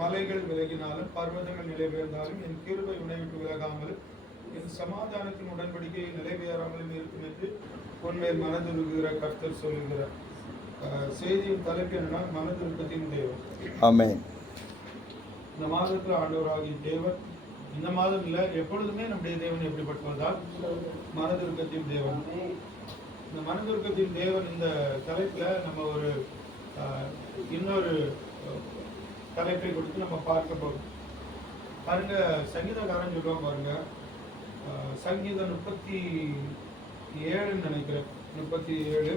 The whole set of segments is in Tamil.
மலைகள் விலகினாலும் பர்வதங்கள் நிலை பெயர்ந்தாலும் என் கிருபை உன்னை விட்டு விலகாமல் என் சமாதானத்தின் உடன்படிக்கை நிலை பெயராமலும் இருக்கும் என்று உன்மேல் மனதுருகிற கர்த்தர் சொல்லுகிறார். செய்தியின் தலைப்பு என்னன்னா, மனதுருக்கத்தின் தேவன். ஆமென். இந்த மாதத்தில் ஆண்டவராகிய தேவன், இந்த மாதம் இல்லை, எப்பொழுதுமே நம்முடைய தேவன் எப்படிப்பட்டவர்தான்? மனதுருக்கத்தின் தேவன். இந்த மனதுருக்கத்தின் தேவன் இந்த தலைப்புல நம்ம ஒரு இன்னொரு தலைப்பை கொடுத்து நம்ம பார்க்க போறோம். பாருங்க, சங்கீதக்காரன் சொல்லுவாங்க பாருங்க, சங்கீதம் 37 நினைக்கிறேன், 37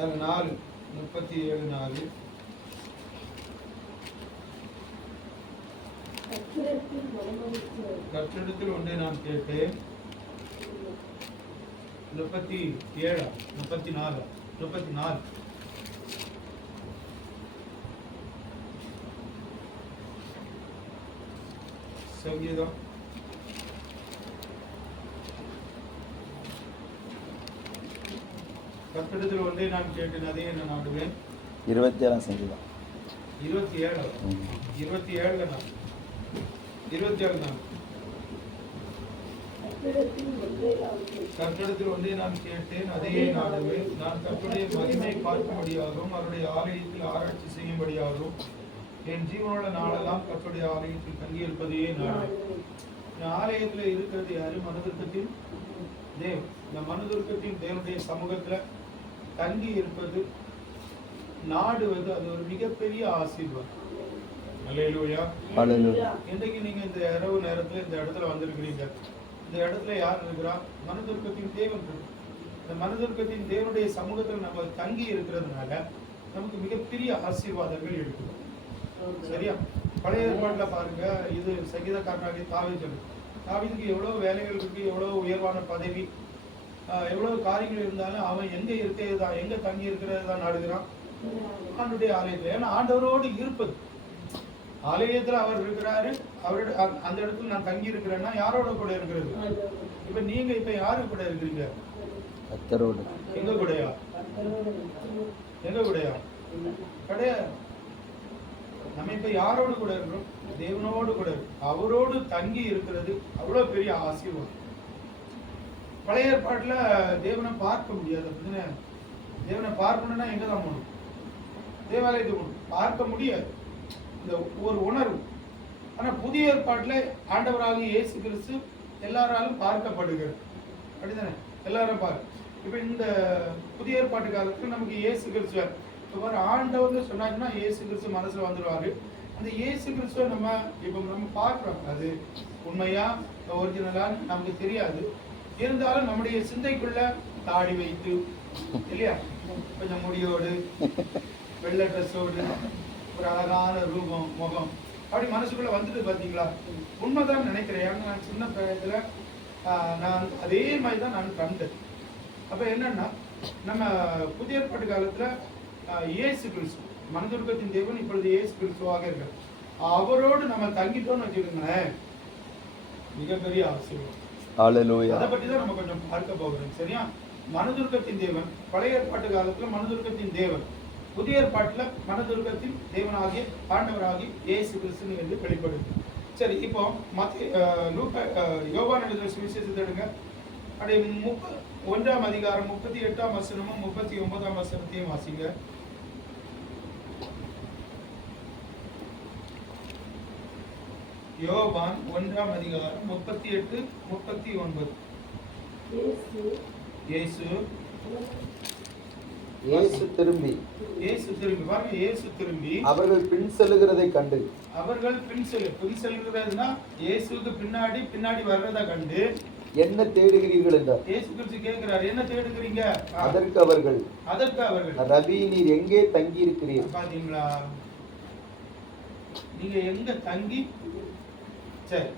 அது 4, 37:4. கர்த்தரிடத்தில் ஒன்றை நான் கேட்டேன். 34 சங்கீதம் 10 ஒன்றை நான் கேட்டேன், அதே என்ன நாடுவேன். 27 சங்கீதம் 27 நான் கர்த்தரிடத்தில் ஒன்றை நான் கேட்டேன், அதையே நாடுவேன். நான் கர்த்தருடைய மகிமை பார்க்கும்படியாகவும் அவருடைய ஆலயத்தில் ஆராய்ச்சி செய்யும்படியாகவும் என் ஜீவனோட நாளெல்லாம் கர்த்தருடைய ஆலயத்தில் தங்கி இருப்பதையே நாடுவேன். ஆலயத்தில் இருக்கிறது யாரு? மனதுருக்கத்தின் தேவன். இந்த மனதுருக்கத்தின் தேவனுடைய சமூகத்துல தங்கி இருப்பது, நாடுவது, அது ஒரு மிகப்பெரிய ஆசீர்வாதம். அல்லேலூயா. இன்றைக்கு நீங்க இந்த இரவு நேரத்துல இந்த இடத்துல வந்திருக்கிறீங்க. இந்த இடத்துல யார் இருக்கிறா? மனதுருக்கத்தின் தேவன் இருக்கு. இந்த மனதுருக்கத்தின் தேவனுடைய சமூகத்தில் நம்ம தங்கி இருக்கிறதுனால நமக்கு மிகப்பெரிய ஆசீர்வாதங்கள் இருக்குது. சரியா? பழைய ஏற்பாட்டுல பாருங்க, இது சங்கீதக்காரனாகிய தாவீது. தாவீதுக்கு எவ்வளவு வேலைகள் இருக்கு, எவ்வளவு உயர்வான பதவி, எவ்வளவு காரியங்கள் இருந்தாலும் அவன் எங்க இருக்கிறதுதான், எங்க தங்கி இருக்கிறது தான் நாடுகிறான்? ஆண்டுடைய ஆலயத்துல. ஏன்னா ஆண்டவரோடு இருப்பது. ஆலயத்துல அவர் இருக்கிறாரு, அவரோட அந்த இடத்துல நான் தங்கி இருக்கிறேன்னா யாரோட கூட இருக்கிறது? இப்ப நீங்க இப்ப யாரு கூட இருக்கிறீங்க? கர்த்தரோடு. எங்க கூடயா? எங்க கூடயா? கிடையாது. நம்ம இப்ப யாரோடு கூட இருக்கிறோம்? தேவனோடு கூட. அவரோடு தங்கி இருக்கிறது அவ்வளவு பெரிய ஆசீர்வாதம். பழைய ஏற்பாட்டுல தேவனை பார்க்க முடியாது. அப்படின்னா தேவனை பார்க்கணும்னா எங்கதான் போகணும்? தேவாலயத்துக்கு போகணும். பார்க்க முடியாது, இந்த ஒரு உணர்வு. ஆனா புதிய ஏற்பாட்டுல ஆண்டவராகிய இயேசு கிறிஸ்து எல்லாராலும் பார்க்கப்படுகிறது. அப்படிதானே? எல்லாரும் பார்க்க. இப்ப இந்த புதிய ஏற்பாட்டு காலத்துல நமக்கு இயேசு கிறிஸ்து ஆண்டவர்னு சொன்னாங்கன்னா இயேசு கிறிஸ்து மனசுல வந்துருவாரு. அந்த இயேசு கிறிஸ்துவ நம்ம இப்ப நம்ம பார்க்கிறோம். அது உண்மையா ஒரிஜினலான்னு நமக்கு தெரியாது. இருந்தாலும் நம்முடைய சிந்தைக்குள்ள தாடி வைத்து, இல்லையா, கொஞ்சம் முடியோடு, வெள்ளை ட்ரெஸ்ஸோடு, ஒரு அழகான ரூபம், முகம், அப்படி மனசுக்குள்ள வந்துட்டு பாத்தீங்களா? உண்மைதான் நினைக்கிறேன். ஏன்னா நான் சின்ன பிராயத்துல நான் அதே மாதிரி தான் நான் கண்டேன். அப்ப என்னன்னா, நம்ம புதிய ஏற்பாட்டு காலத்துல இயேசு கிறிஸ்து, மனதுருக்கத்தின் தேவன் இப்பொழுது இயேசு கிறிஸ்துவாக இருக்கார். அவரோடு நம்ம தங்கிட்டோம்னு வச்சுக்கோங்களேன், மிகப்பெரிய ஆசீர்வாதம். அதை பற்றி தான் நம்ம கொஞ்சம் பார்க்க போகிறோம். சரியா? மனதுருக்கத்தின் தேவன் பழைய ஏற்பாட்டு காலத்துல மனதுருக்கத்தின் தேவன், புதிய ஏற்பாட்டுல மனதுருக்கத்தின் தேவனாகிய ஆண்டவராகிய இயேசு கிறிஸ்து என்று வெளிப்படுது. சரி, இப்போ யோவான் எழுதின சுவிசேஷத்தை எடுங்க. அப்படியே 1ஆம் அதிகாரம் 38ஆம் வசனமும் 39ஆம் வசனத்தையும் வாசிங்க. யோவான் 1ஆம் அதிகாரம் 38, 39. இயேசு திரும்பி பாருங்க, இயேசு திரும்பி அவர்கள் பின் செல்லுகிறதை கண்டு, அவர்கள் பின் செல்லுகிறதுனா இயேசுக்கு பின்னாடி வர்றதை கண்டு, என்ன தேடுகிறீர்கள் என்றார். இயேசு கிறிஸ்து கேட்கிறார், என்ன தேடுகிறீங்க? அதற்கு அவர்கள் ரபி, நீர் எங்கே தங்கி இருக்கிறீர்? பாத்தீங்களா, நீங்க எங்க தங்கி? சரி,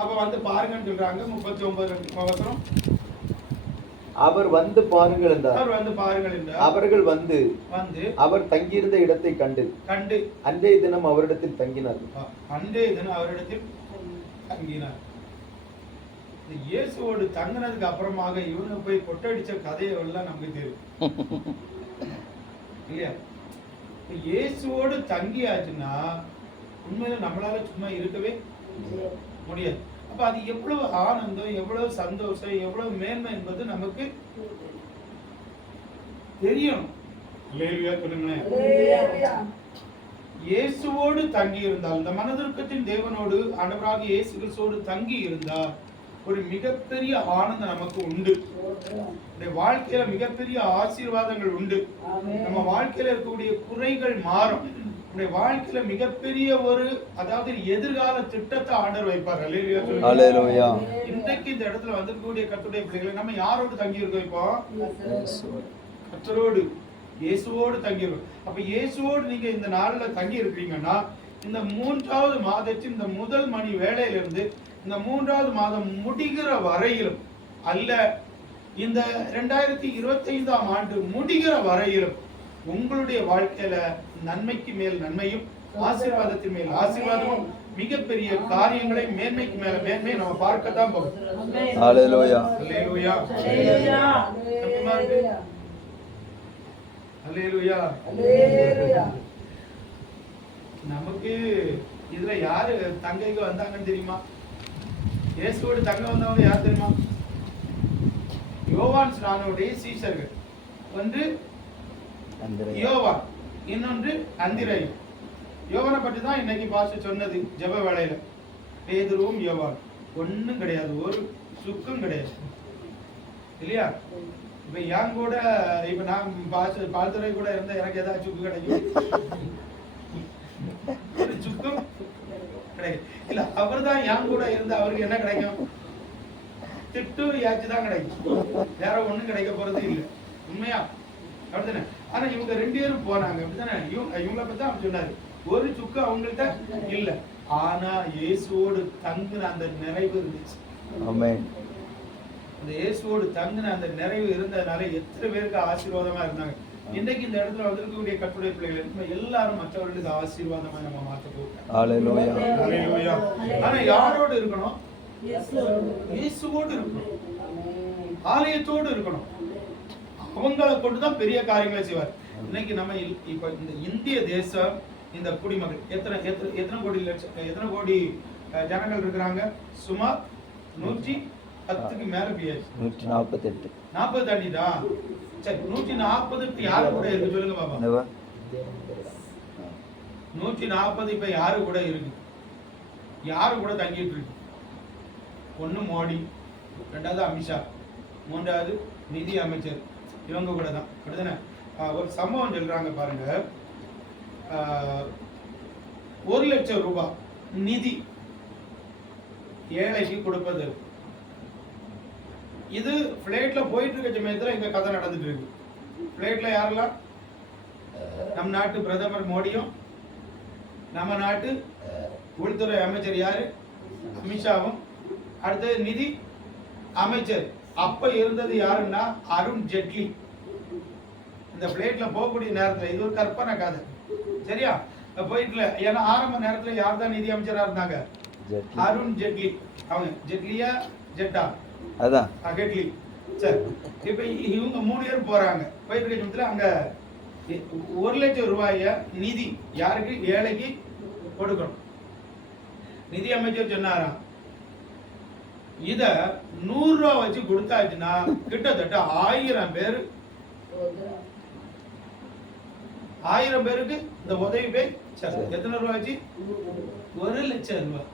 அப்ப வந்து பாருங்கன்னு சொல்றாங்க. 39 வசனம். அவர் வந்து பாருங்கள் என்றார். அவர்கள் வந்து அவர் தங்கியிருந்த இடத்தை கண்டு அன்றைய தினம் அவரிடத்தில் தங்கினார். இயேசுவோடு தங்கினதுக்கு அப்புறமாக இவங்க போய் கொட்டடிச்ச கதையை எல்லாம் நமக்கு தெரியும் இல்லையா? இயேசுவோடு தங்கியாச்சுன்னா உண்மையில நம்மளால சும்மா இருக்கவே முடியாது. அப்ப அது எவ்வளவு ஆனந்தம், எவ்வளவு சந்தோஷம், எவ்வளவு மேன்மை என்பது நமக்கு தெரியணும். அல்லேலூயா சொல்லுங்களேன். இயேசுவோடு தங்கி இருந்தால், இந்த மனதிற்கத்தின் தேவனோடு ஆண்டவராக இயேசு கிறிஸ்துவோடு தங்கி இருந்தால் ஒரு மிகப்பெரிய ஆனந்தம் நமக்கு உண்டு. வாழ்க்கையில மிகப்பெரிய ஆசீர்வாதங்கள் உண்டு. நம்ம வாழ்க்கையில இருக்கக்கூடிய குறைகள் மாறும். நம்முடைய வாழ்க்கையில மிகப்பெரிய ஒரு அதாவது எதிர்கால திட்டத்தை ஆண்டவர் வைப்பார். அல்லேலூயா. இன்றைக்கு இந்த இடத்துல வந்திருக்கக்கூடிய கர்த்தருடைய பிள்ளைகளை நம்ம யாரோடு தங்கி இருக்கோம்? இப்போ கர்த்தரோடு, இயேசுவோடு தங்கி இருக்கோம். அப்ப இயேசுவோடு நீங்க இந்த நாள்ல தங்கி இருக்கிறீங்கன்னா, இந்த 3வது மாதத்தின் இந்த முதல் மணி வேளையிலிருந்து இந்த 3வது மாதம் முடிகிற வரையிலும் அல்ல, இந்த 2025ஆம் ஆண்டு முடிகிற வரையிலும் உங்களுடைய வாழ்க்கையில நன்மைக்கு மேல் நன்மையும், ஆசீர்வாதத்தின் மேல் ஆசீர்வாதமும், மிகப்பெரிய காரியங்களை மேன்மைக்கு மேல மேன்மை நம்ம பார்க்கத்தான் போகும். அல்லேலூயா. அல்லேலூயா. அல்லேலூயா. அல்லேலூயா. நமக்கு இதுல யாரு தங்கைக்கு வந்தாங்கன்னு தெரியுமா? இயேசுவோடு தங்க வந்தவங்க யார் தெரியுமா? யோவான் ஸ்நானனுடைய சீஷர்கள். ஒன்று யோவான், இன்னொன்று அந்திரேயா. யோவானை பற்றி தான் இன்னைக்கு பாஸ்டர் சொன்னது ஜெப வேளையில. பேதுருவும் யோவான் ஒண்ணும் கிடையாது, ஒரு சுக்கும் கிடையாது இல்லையா? இப்ப என் கூட இப்ப நான் பால்துறை கூட இருந்தா எனக்கு ஏதாவது சுக்கு கிடைக்கும்? ஒரு சுக்கும் கிடைக்கும் இல்ல. அவர் தான் என் கூட இருந்தா அவருக்கு என்ன கிடைக்கும்? திட்டு யாச்சு தான் கிடைக்கும், வேற ஒண்ணும் கிடைக்க போறது இல்லை. உண்மையா அப்படித்தானே? ஆனா இவங்க 2 பேரும் போனாங்க அப்படித்தானே? இவங்களை பத்தி அவன் சொன்னாரு, ஒரு சுக்கு அவங்கள்ட்ட இல்ல. ஆனா இயேசுவோடு தங்குன அந்த நிறைவு இருந்துச்சு. ஆமென். அந்த இயேசுவோடு தங்குன அந்த நிறைவு இருந்ததுனால எத்தனை பேருக்கு ஆசீர்வாதமா இருந்தாங்க. இன்னைக்கு இந்த இடத்துல வந்திருக்கக்கூடிய கர்த்தருடைய பிள்ளைகள் எல்லாரும் மற்றவர்களுக்கு ஆசீர்வாதமா நம்ம மாத்த போகிறோம். அல்லேலூயா. அல்லேலூயா. ஆனா யாரோடு இருக்கணும்? இயேசுவோடு இருக்கணும், ஆலயத்தோடு இருக்கணும். அவங்களை கொண்டுதான் பெரிய காரியங்களை செய்வார். இன்னைக்கு நம்ம இப்ப இந்த இந்திய தேசம், இந்த குடிமக்கள் எத்தனை கோடி ஜனங்கள் இருக்கிறாங்க? சுமார் 110க்கு மேல பேச்சு. 148. 40 தாண்டிதா? சரி, 140 யாரு கூட இருக்கு சொல்லுங்க பாப்பா. 140 இப்ப யாரு கூட இருக்கு? யாரு கூட தங்கிட்டு இருக்கு? ஒண்ணு மோடி, 2வது அமித்ஷா, 3வது நிதி அமைச்சர். இவங்க கூட தான். அப்படிதானே? ஒரு சம்பவம் சொல்றாங்க பாருங்க. 1 லட்சம் ரூபாய் நிதி ஏழைக்கு கொடுப்பது. இது பிளைட்ல போயிட்டு இருக்க சமயத்துல இங்க கதை நடந்துட்டு இருக்கு. பிளைட்ல யாரெல்லாம்? நம் நாட்டு பிரதமர் மோடியும், நம்ம நாட்டு உள்துறை அமைச்சர் யாரு? அமித்ஷாவும், அடுத்தது நிதி அமைச்சர் அப்ப இருந்தது யாருன்னா அருண் ஜெட்லி. இந்த பிளைட்ல போகக்கூடிய நேரத்துல, இது ஒரு கற்பனை கதை சரியா? போயிட்டுல ஏன்னா ஆரம்ப நேரத்துல யார் தான் நிதி அமைச்சரா இருந்தாங்க? அருண் ஜெட்லி. அவங்க ஜெட்லியா ஜெட்டா? அதான் ஜெட்லி. சரி, இப்ப இவங்க 3 பேர் போறாங்க. போயிட்டு இருக்க சமயத்துல அங்க 1 லட்சம் ரூபாய நிதி யாருக்கு? ஏழைக்கு கொடுக்கணும். நிதி அமைச்சர் சொன்னாராம், இத 100 ரூபாய் வச்சு கொடுத்தாச்சுன்னா கிட்டத்தட்ட 1000 பேர், 1000 பேருக்கு இந்த உதவி போய் எத்தனை ரூபாய் வச்சு? 1 லட்சம் ரூபாய்.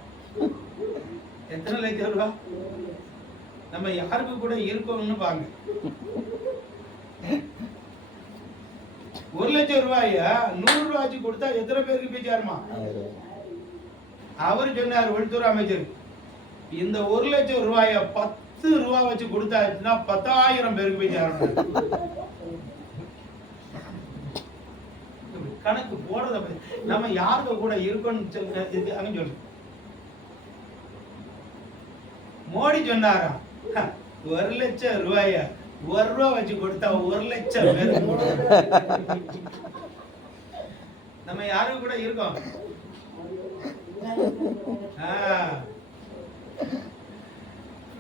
எத்தனை லட்சம் ரூபாய்? நம்ம யாருக்கு கூட இருக்கணும்னு பாங்க. 1 லட்சம் ரூபாய 100 ரூபாய் வச்சு கொடுத்தா எத்தனை பேருக்கு போய் சேருமா? அவர் சொன்னார் உள்துறை அமைச்சர், இந்த 1 லட்சம் ரூபாய 10 ரூபாய் வச்சு கொடுத்தாச்சுன்னா 10,000 பேருக்கு போய் சேரணும். கணக்கு போடுறத நம்ம யாருக்கு கூட இருக்கணும் சொல்லு. மோடி சொன்னாரா, 1 லட்சம் ரூபாய 1 ரூபாய் வச்சு கொடுத்தா 1 லட்சம் பேருக்கு. நம்ம யாருக்கு கூட இருக்கோம்?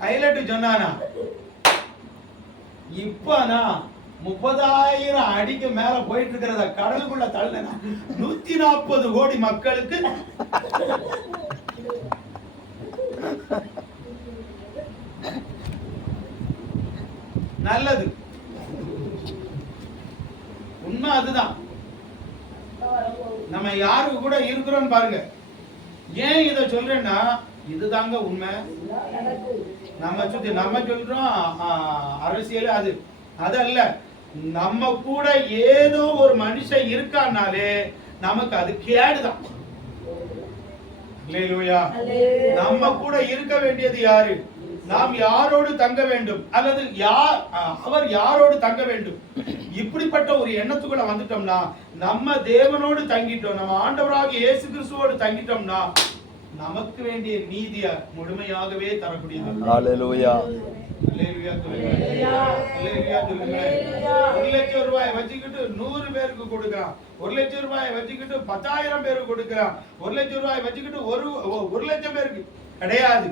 பைலட் சொன்னானா, இப்பனா 30,000 அடிக்கு மேல போயிட்டு இருக்கிறத கடலுக்குள்ள தள்ளினா 140 கோடி மக்களுக்கு நல்லது. உண்மை அதுதான். நம்ம யாரு கூட இருக்கிறோம் பாருங்க. ஏன் இத சொல்றேன்னா இதுதாங்க உண்மை. நம்ம சொல்றோம் அரசியல் அதல்ல. நம்ம கூட ஏதோ ஒரு மனுஷன் இருக்கானாலே நமக்கு அது கேடுதான். நம்ம கூட இருக்க வேண்டியது யாரு? நாம் யாரோடு தங்க வேண்டும் அல்லது அவர் யாரோடு தங்க வேண்டும்? இப்படிப்பட்ட ஒரு எண்ணத்துக்குள்ள வந்துட்டோம்னா நம்ம தேவனோடு தங்கிட்டோம், நம்ம ஆண்டவராக இயேசு கிறிஸ்துவோடு தங்கிட்டோம்னா நமக்கு வேண்டிய நீதிய முழுமையாகவே தரக்கூடியது. ஹல்லேலூயா. 1 லட்சம் ரூபாய் வச்சுக்கிட்டு 100 பேருக்கு கொடுக்கிறான். 1 லட்சம் ரூபாய் வச்சுக்கிட்டு 10,000 பேருக்கு கொடுக்கிறான். 1 லட்சம் ரூபாய் வச்சுக்கிட்டு 1 லட்சம் பேருக்கு கிடையாது.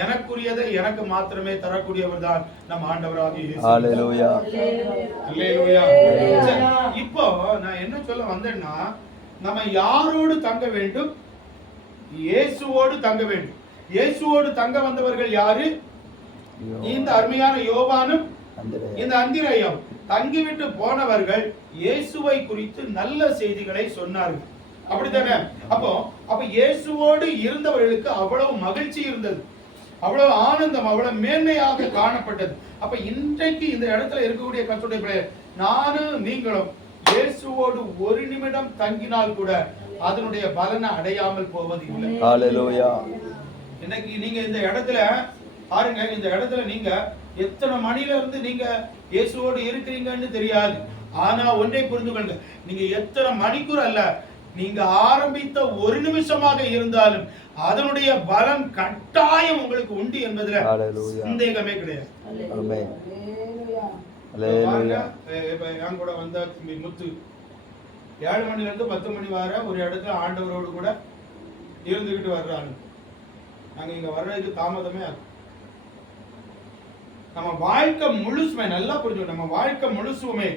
எனக்குரியதை எனக்கு மாத்திரமே தரக்கூடியவர் தான் நம் ஆண்டவராக இயேசு. ஹல்லேலூயா. ஹல்லேலூயா. இப்போ நான் என்ன சொல்ல வந்தேன்னா நம்ம யாரோடு தங்க வேண்டும்? இயேசுவோடு தங்க வேண்டும். இயேசுவோடு தங்க வந்தவர்கள் யாரு? இந்த அருமையான யோவானும் இந்த அந்திரேயாவும் தங்கிவிட்டு போனவர்கள் இயேசுவை குறித்து நல்ல செய்திகளை சொன்னார்கள். அப்படித்தானே? அப்ப இயேசுவோடு இருந்தவர்களுக்கு அவ்வளவு மகிழ்ச்சி இருந்தது, அவ்வளவு ஆனந்தம், அவ்வளவு மேன்மையாக காணப்பட்டது. அப்ப இன்றைக்கு இந்த இடத்துல இருக்கக்கூடிய கர்த்தருடைய பிள்ளைகள் நானும் நீங்களும் இயேசுவோடு ஒரு நிமிடம் தங்கினால் கூட அதனுடைய பலனை அடையாமல் போவது இல்லை. ஹல்லேலூயா. இன்னைக்கு நீங்க இந்த இடத்துல பாருங்க, இந்த இடத்துல நீங்க எத்தனை மணில இருந்து நீங்க இயேசுவோடு இருக்கிறீங்கன்னு தெரியாது. ஆனா ஒன்றை புரிந்து கொள்ளுங்க, நீங்க எத்தனை மணிக்கூர் அல்ல, நீங்க ஆரம்பித்த ஒரு நிமிஷமாக இருந்தாலும் அதனுடைய பலன் கட்டாயம் உங்களுக்கு உண்டு என்பதுல சந்தேகமே கிடையாது. என் கூட வந்த முத்து 7 மணில இருந்து 10 மணி வரை ஒரு இடத்துல ஆண்டவரோடு கூட இருந்துகிட்டு வர்றாங்க. நாங்க இங்க வர்றதுக்கு தாமதமே ஆகும். நம்ம வாழ்க்கை முழுசுமே நல்லா புரிஞ்சுக்கணும், நம்ம வாழ்க்கை முழுசுமே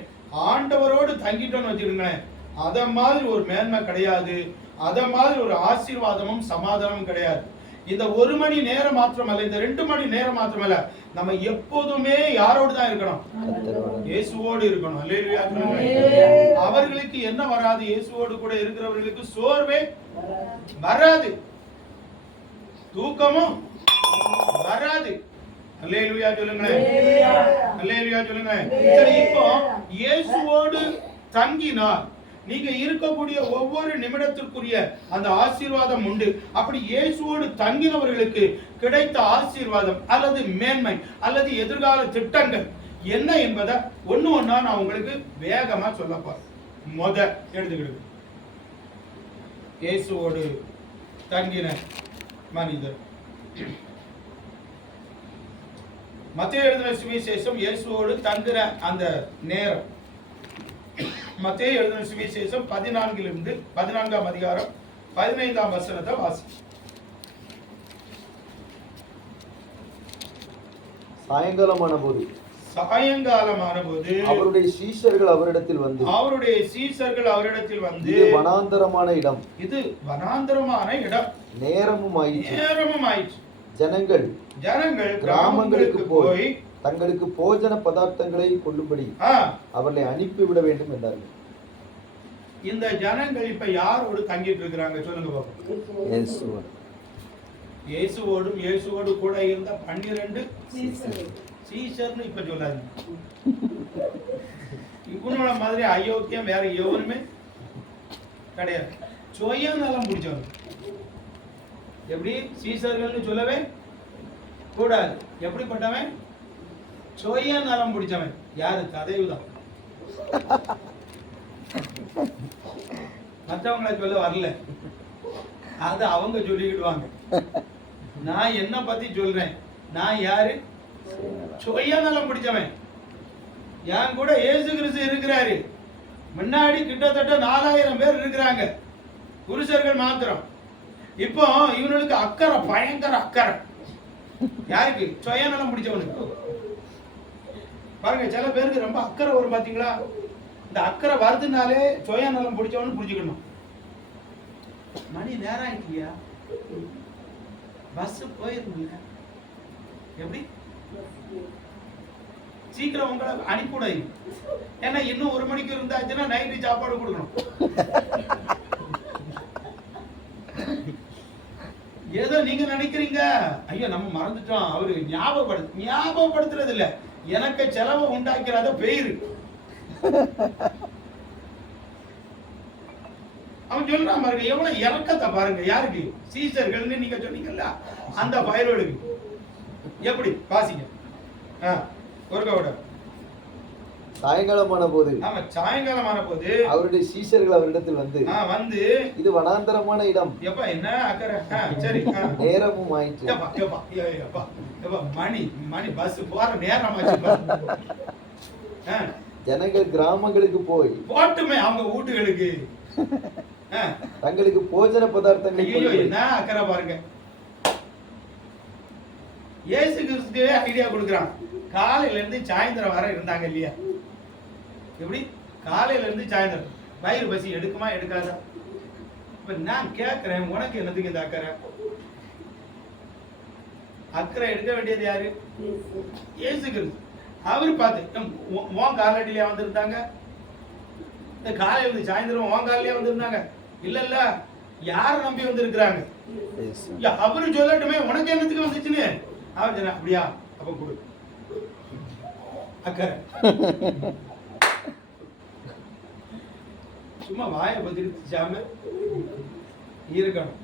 ஆண்டவரோடு தங்கிட்டோம்னு வச்சுக்கோங்களேன், அத மாதிரி ஒரு மேன்மை கிடையாது, அத மாதிரி ஒரு ஆசீர்வாதமும் சமாதானமும் கிடையாது. இந்த 1 மணி நேரம் மாத்திரமல்ல, இந்த 2 மணி நேரம் மாத்திரமல்ல, நம்ம எப்போதுமே யாரோடு தான் இருக்கணும்? இயேசுவோடு இருக்கணும். அல்லேலூயா. அவர்களுக்கு என்ன வராது? இயேசுவோடு கூட இருக்கிறவர்களுக்கு சோர்வே வராது, தூக்கமும் வராது. அல்லேலூயா சொல்லுங்க. அல்லேலூயா சொல்லுங்க. சரி, இப்போ இயேசுவோடு தங்கினார் நீங்க இருக்கக்கூடிய ஒவ்வொரு நிமிடத்திற்குரிய அந்த ஆசீர்வாதம் உண்டு. அப்படி இயேசுவோடு தங்கினவர்களுக்கு கிடைத்த ஆசீர்வாதம் அல்லது மேன்மை அல்லது எதிர்கால திட்டங்கள் என்ன என்பதை ஒண்ணா நான் உங்களுக்கு வேகமா சொல்ல போறேன். எடுத்துக்கிடுங்க, இயேசுவோடு தங்கின மனிதர். மத்தேயு எழுதின சுவிசேஷம் இயேசுவோடு தங்குற அந்த நேரம். மத்தேயு எழுதின சுவிசேஷம் 14 14ஆம் அதிகாரம் 15ஆம் வசனத்தை வாசி. சாயங்காலமான போது அவருடைய சீஷர்கள் அவரிடத்தில் வந்து இது வனாந்தரமான இடம், நேரமும் ஆயிற்று. ஜனங்கள் கிராமங்களுக்கு போய் தங்களுக்கு போஜன பதார்த்தங்களை கொள்ளும்படி அவர்களை அனுப்பிவிட வேண்டும் என்றார்கள். இந்த ஜனங்கள் இப்ப யாரோடு தங்கிட்டு இருக்கிறாங்க சொல்லுங்க பாப்போம்? இயேசுவோடு கூட இருந்த 12 சீஷர்னு இப்ப சொல்லாது. இவனோட மாதிரி அயோக்கியம் வேற எவனுமே கிடையாது. சுயநலம் பிடிச்சவன். எப்படி? சீஷர்கள்னு சொல்லவே கூடாது. எப்படிப்பட்டவன்? சுயநலம் பிடிச்சவன். யாரு? கதைவுதான். மற்றவங்களை சொல்ல வரல, அது அவங்க சொல்லிக்கிடுவாங்க. நான் என்ன பத்தி சொல்றேன், நான் யாரு? சுயநலம் பிடிச்சவன். என் கூட இயேசு கிறிஸ்து இருக்கிறாரு. முன்னாடி கிட்டத்தட்ட 4000 பேர் இருக்கிறாங்க, புருஷர்கள் மாத்திரம். இப்போ இவனுக்கு அக்கறை, பயங்கர அக்கறை. யாருக்கு? சுயநலம் பிடிச்சவனுக்கு. பாருங்க, சில பேருக்கு ரொம்ப அக்கறை வரும் பாத்தீங்களா? இந்த அக்கறை வருதுனாலே சுயநலம் பிடிச்சவனு புரிஞ்சுக்கணும். மணி நேரம் ஆயிட்டியா, பஸ் போயிருந்தீங்க, எப்படி சீக்கிரம் உங்களை அனுப்பிவிடாது. ஏன்னா இன்னும் 1 மணிக்கு இருந்தாச்சுன்னா நைட்டு சாப்பாடு கொடுக்கணும். ஏதோ நீங்க நினைக்கிறீங்க, ஐயோ நம்ம மறந்துட்டோம், அவரு ஞாபகப்படுத்துறது இல்ல, எனக்கு செலவை உண்டாக்கிறத பேரு. அவன் சொல்றான் பாருங்க, எவ்வளவு இறக்கத்தை பாருங்க. யாருக்கு? சீசர்கள்னு நீங்க சொன்னீங்கல்ல, அந்த பயலோடுக்கு. எப்படி வாசிங்க ஒரு கவுட. சாயங்காலமான போது, ஆமா சாயங்காலமான போது அவருடைய சீஷர்கள் அவரிடத்தில் வந்து இது வனாந்தரமான இடம், எப்பா என்ன அக்கறை, சரி நேரமும் ஆயிற்று. மணி பஸ் போற நேரம் ஆச்சு. ஜனங்கள் கிராமங்களுக்கு போய் போட்டுமே அவங்க வீட்டுகளுக்கு தங்களுக்கு போஜன பதார்த்தங்கள். என்ன அக்கறை பாருங்க, இயேசு கிறிஸ்துவே ஐடியா கொடுக்குறான். காலையில இருந்து சாயந்தரம் வர இருந்தாங்க இல்லையா? எப்படி காலையில இருந்து சாயந்தரம் வயிறு பசி எடுக்குமா எடுக்காதா? இப்ப நான் கேட்கிறேன், உனக்கு என்னதுக்கு இந்த அக்கறை? அக்கறை எடுக்க வேண்டியது யாரு? இயேசு கிறிஸ்து. அவரு பார்த்து உன் காலடியிலே வந்திருந்தாங்க, இந்த காலையில இருந்து சாயந்தரம் உன் காலையிலே வந்திருந்தாங்க இல்ல இல்ல, யார நம்பி வந்திருக்கிறாங்க? அவரு சொல்லட்டுமே, உனக்கு என்னத்துக்கு வந்துச்சுன்னு. அவர் சொன்ன, அப்படியா அப்ப கொடு அக்கறை. சும்மா வாயை பதிரிச்சாம இருக்கணும்.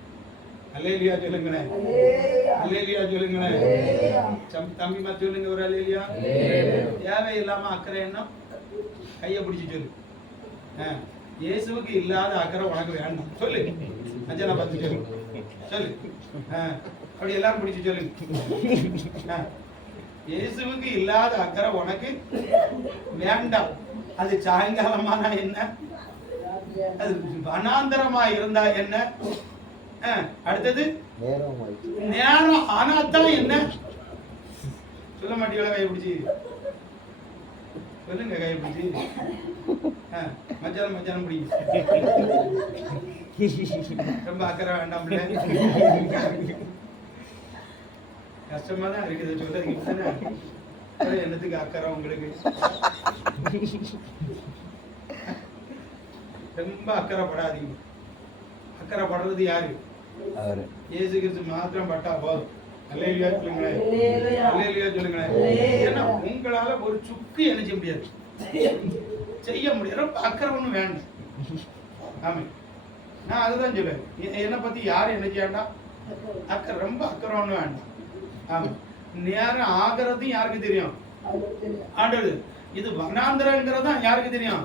அல்லேலியா சொல்லுங்களேன், அல்லேலியா சொல்லுங்களேன். தம்பிமா சொல்லுங்க ஒரு அல்லேலியா. தேவை இல்லாம அக்கறை என்ன? கைய பிடிச்சு சொல்லு. இயேசுவுக்கு இல்லாத அக்கறை உனக்கு வேண்டாம் சொல்லு. அஞ்சனா பார்த்து சொல்லு, சொல்லு. அப்படி எல்லாரும் பிடிச்சு சொல்லுங்க. இயேசுவுக்கு இல்லாத அக்கறை உனக்கு வேண்டாம். அது சாயங்காலமானா என்ன, அது வனாந்தரமா இருந்தா என்ன, அடுத்தது நேரம் ஆனாதான் என்ன? சொல்ல மாட்டீங்களா? கையை பிடிச்சி சொல்லுங்க, கையை பிடிச்சி. மச்சானம் மச்சானம் பிடிக்கும். ரொம்ப அக்கறை வேண்டாம். கஷ்டமா தான் இருக்குது சொல்ல. என்னத்துக்கு அக்கறை உங்களுக்கு? ரொம்ப அக்கறைப்படாதீங்க. அக்கறைப்படுறது யாரு? இயேசு கிறிஸ்து மாத்திரம் பட்டா போதும். அல்லேலூயா சொல்லுங்களேன், அல்லேலூயா சொல்லுங்களேன். ஏன்னா உங்களால ஒரு சுக்கு என்ன செய்ய முடியாது, செய்ய முடியாது. ரொம்ப அக்கறை ஒண்ணு வேண்டாம். ஆமா, நான் அதுதான் சொல்லுவேன். என்னை பத்தி யாரும் என்ன செய்யாண்டா, அக்கறை ரொம்ப அக்கறை ஒண்ணு வேண்டாம். ஆமா, நேரம் ஆகிறதும் யாருக்கு தெரியும்? ஆண்டவர். இது வனாந்தரங்கிறதா யாருக்கு தெரியும்?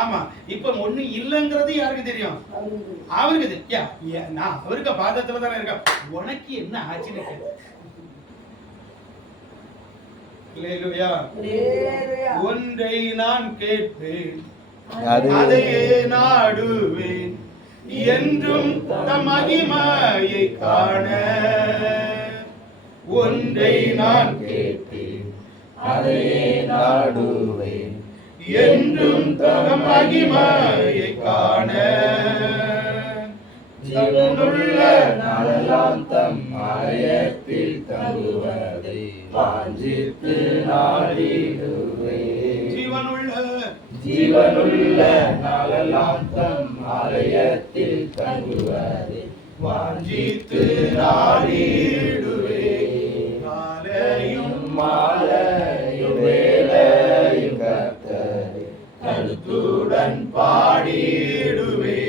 ஆமா, இப்ப ஒண்ணு இல்லங்கிறது யாருக்கு தெரியும்? அவருக்கு தெரியும். நான் அவருக்கு பாதத்துல தானே இருக்கேன். உனக்கு என்ன ஆச்சுன்னு அல்லேலூயா. ஒன்றை நான் கேட்பேன், அதையே நாடுவேன், என்றும் தம் மகிமையை காண. ஒன்றை நான் கேட்பேன், அதையே நாடுவேன், என்றும் தம் மகிமையை காண. ஜீவனுள்ள நாளெல்லாம் தம் ஆலயத்தில் தங்குவதை வாஞ்சித்து நாடிடுவேன். ஜீவனுள்ள நாளெல்லாம் தம் ஆலயத்தில் தங்குவதை வாஞ்சித்து நாடிடுவேன். காலையும் மாலையும் வேளையும் கர்த்தரை கருத்துடன் பாடிடுவேன்.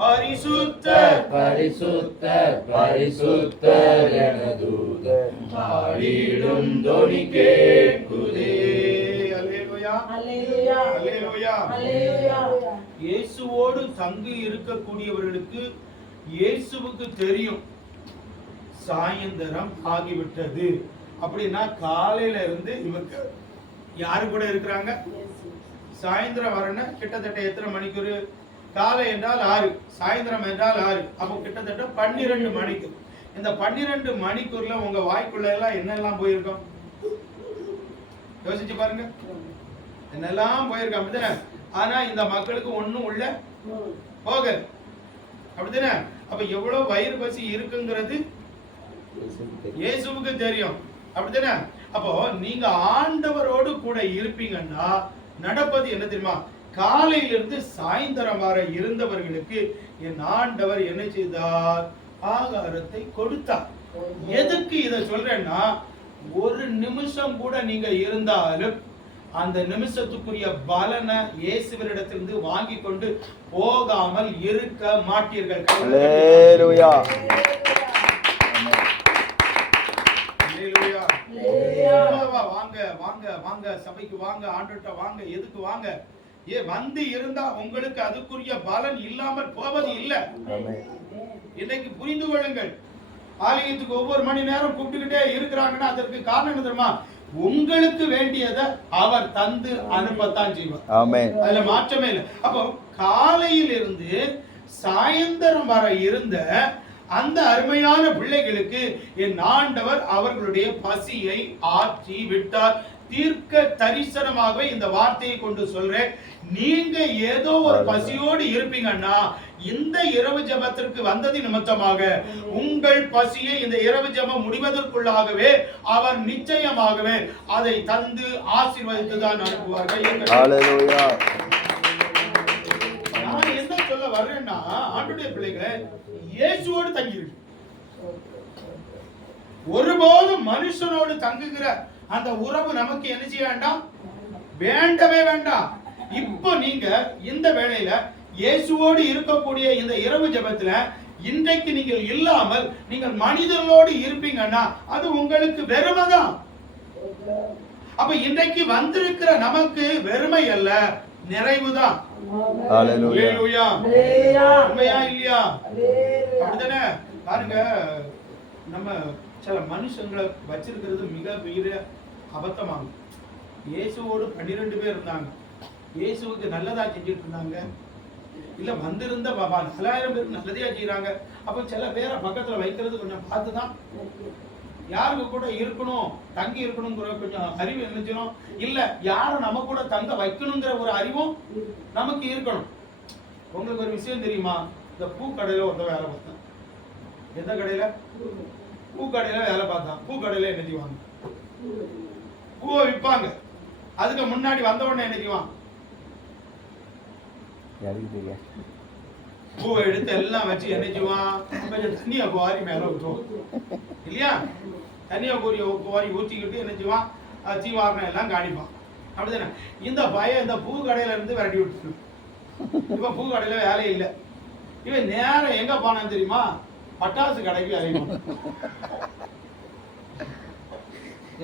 பரிசுத்தர் பரிசுத்தர் பரிசுத்தர் என தூதர் பாடிடும் தொனி கேட்குதே. அல்லேலூயா, அல்லேலூயா, அல்லேலூயா, அல்லேலூயா. இயேசுவோடு தங்கி இருக்கக்கூடியவர்களுக்கு இயேசுவுக்கு தெரியும் சாயந்தரம் ஆகிவிட்டது. அப்படின்னா காலையில இருந்து இவங்க யாரு கூட இருக்கிறாங்க? சாயந்தரம் வரணும். கிட்டத்தட்ட எத்தனை மணிக்கு? காலை என்றால் 6, சாயந்தரம் என்றால் 6, அப்போ கிட்டத்தட்ட 12 மணிக்கு. இந்த 12 மணிக்குள்ள உங்க வாய்க்குள்ள எல்லாம் என்னெல்லாம் போயிருக்கும்? யோசிச்சு பாருங்க, என்னெல்லாம் போயிருக்க அப்படித்தானே. ஆனா இந்த மக்களுக்கு ஒண்ணும் உள்ள போகல அப்படித்தானே. அப்ப எவ்வளவு வயிறு பசி இருக்குங்கிறது இயேசுவுக்கு தெரியும் அப்படித்தானே. அப்போ நீங்க ஆண்டவரோடு கூட இருப்பீங்கன்னா நடப்பது என்ன தெரியுமா? காலையிலிருந்து சாயந்தரம் வரை இருந்தவர்களுக்கு என் ஆண்டவர் என்ன செய்தார்? ஆகாரத்தை கொடுத்தார். எதுக்கு இதை சொல்றேன்னா, ஒரு நிமிஷம் கூட நீங்க இருந்தாலும் அந்த நிமிஷத்துக்குரிய பலனை இயேசுவினிடத்திலிருந்து வாங்கி கொண்டு போகாமல் இருக்க மாட்டீர்கள். அல்லேலூயா. வாங்க வாங்க வாங்க, சபைக்கு வாங்க, ஆண்டவர்ட்ட வாங்க. எதுக்கு வாங்க? வந்து இருந்தா உங்களுக்கு அதுக்குரிய பலன் இல்லாமல் போவது இல்லை. இன்னைக்கு புரிந்து கொள்ளுங்கள். ஆலயத்துக்கு ஒவ்வொரு மணி நேரம் கூப்பிட்டுக்கிட்டே இருக்கிறாங்கன்னா அதற்கு காரணம் என்ன தெரியுமா? உங்களுக்கு வேண்டியதை அவர் தந்து அனுப்பத்தான் செய்வார். அதுல மாற்றமே இல்லை. அப்போ காலையில் இருந்து சாயந்தரம் வரை இருந்த அந்த அருமையான பிள்ளைகளுக்கு என் ஆண்டவர் அவர்களுடைய பசியை ஆற்றி விட்டார். தீர்க்க தரிசனமாகவே இந்த வார்த்தையை கொண்டு சொல்றேன். நீங்க ஏதோ ஒரு பசியோடு இருப்பீங்கன்னா இந்த இரவு ஜெபத்திற்கு வந்தது நிமித்தமாக உங்கள் பசியை இந்த இரவு ஜெபம் முடிவதற்குள்ளாகவே அவர் நிச்சயமாகவே அதை தந்து ஆசீர்வதித்து தான் அனுப்புவார்கள். நான் என்ன சொல்ல வர்றேன்னா, ஆண்டவருடைய பிள்ளைகளை இயேசுவோடு தங்கியிருக்கு. ஒருபோதும் மனுஷனோடு தங்குகிற அந்த உறவு நமக்கு என்ன செய்ய வேண்டாம்? வேண்டவே வேண்டாம். இப்போ நீங்க இந்த வேளையில இயேசுவோடு இருக்கக்கூடிய இந்த இரவு ஜெபத்துல இன்றைக்கு நீங்கள் இல்லாமல் நீங்கள் மனிதர்களோடு இருப்பீங்கன்னா அது உங்களுக்கு வெறுமைதான். அப்ப இன்றைக்கு வந்திருக்கிற நமக்கு வெறுமை அல்ல, நிறைவுதான். ஹல்லேலூயா. உண்மையா இல்லையா? அப்படிதானே? பாருங்க, நம்ம சில மனுஷங்களை வச்சிருக்கிறது மிக பெரிய அபத்தமாகும். இயேசுவோடு 12 பேர் இருந்தாங்க. இயேசுவுக்கு நல்லதா செஞ்சுட்டு இருந்தாங்க. இல்ல வந்திருந்த 4000 பேர் நல்லதையா செய்யறாங்க. அப்ப சில பேரை பக்கத்துல வைக்கிறது கொஞ்சம் பார்த்துதான் யாருக்கு கூட இருக்கணும், தங்கி இருக்கணுங்கிற கொஞ்சம் அறிவு நினைச்சிடும். இல்ல யார நம்ம கூட தங்க வைக்கணுங்கிற ஒரு அறிவும் நமக்கு இருக்கணும். உங்களுக்கு ஒரு விஷயம் தெரியுமா? இந்த பூக்கடையில ஒருத்த வேலை பார்த்தேன். எந்த கடையில? பூக்கடையில வேலை பார்த்தான். பூக்கடையில என்ன செய்வாங்க? பூவை விற்பாங்க. அதுக்கு முன்னாடி வந்த உடனே என்ன செய்வான்? பூவை எடுத்து எல்லாம் வச்சு என்ன செய்வான்? கொஞ்சம் தண்ணியை குவாரி மேல ஊற்றுவோம் இல்லையா? தண்ணியை குவாரி ஊற்றிக்கிட்டு என்ன செய்வான்? சீவாரணம் எல்லாம் காணிப்பான். அப்படிதானே? இந்த பையன் இந்த பூ கடையில இருந்து விரட்டி விட்டு இப்ப பூ கடையில வேலை இல்லை. இவன் நேரம் எங்க போனான்னு தெரியுமா? பட்டாசு கடைக்கு வேலை.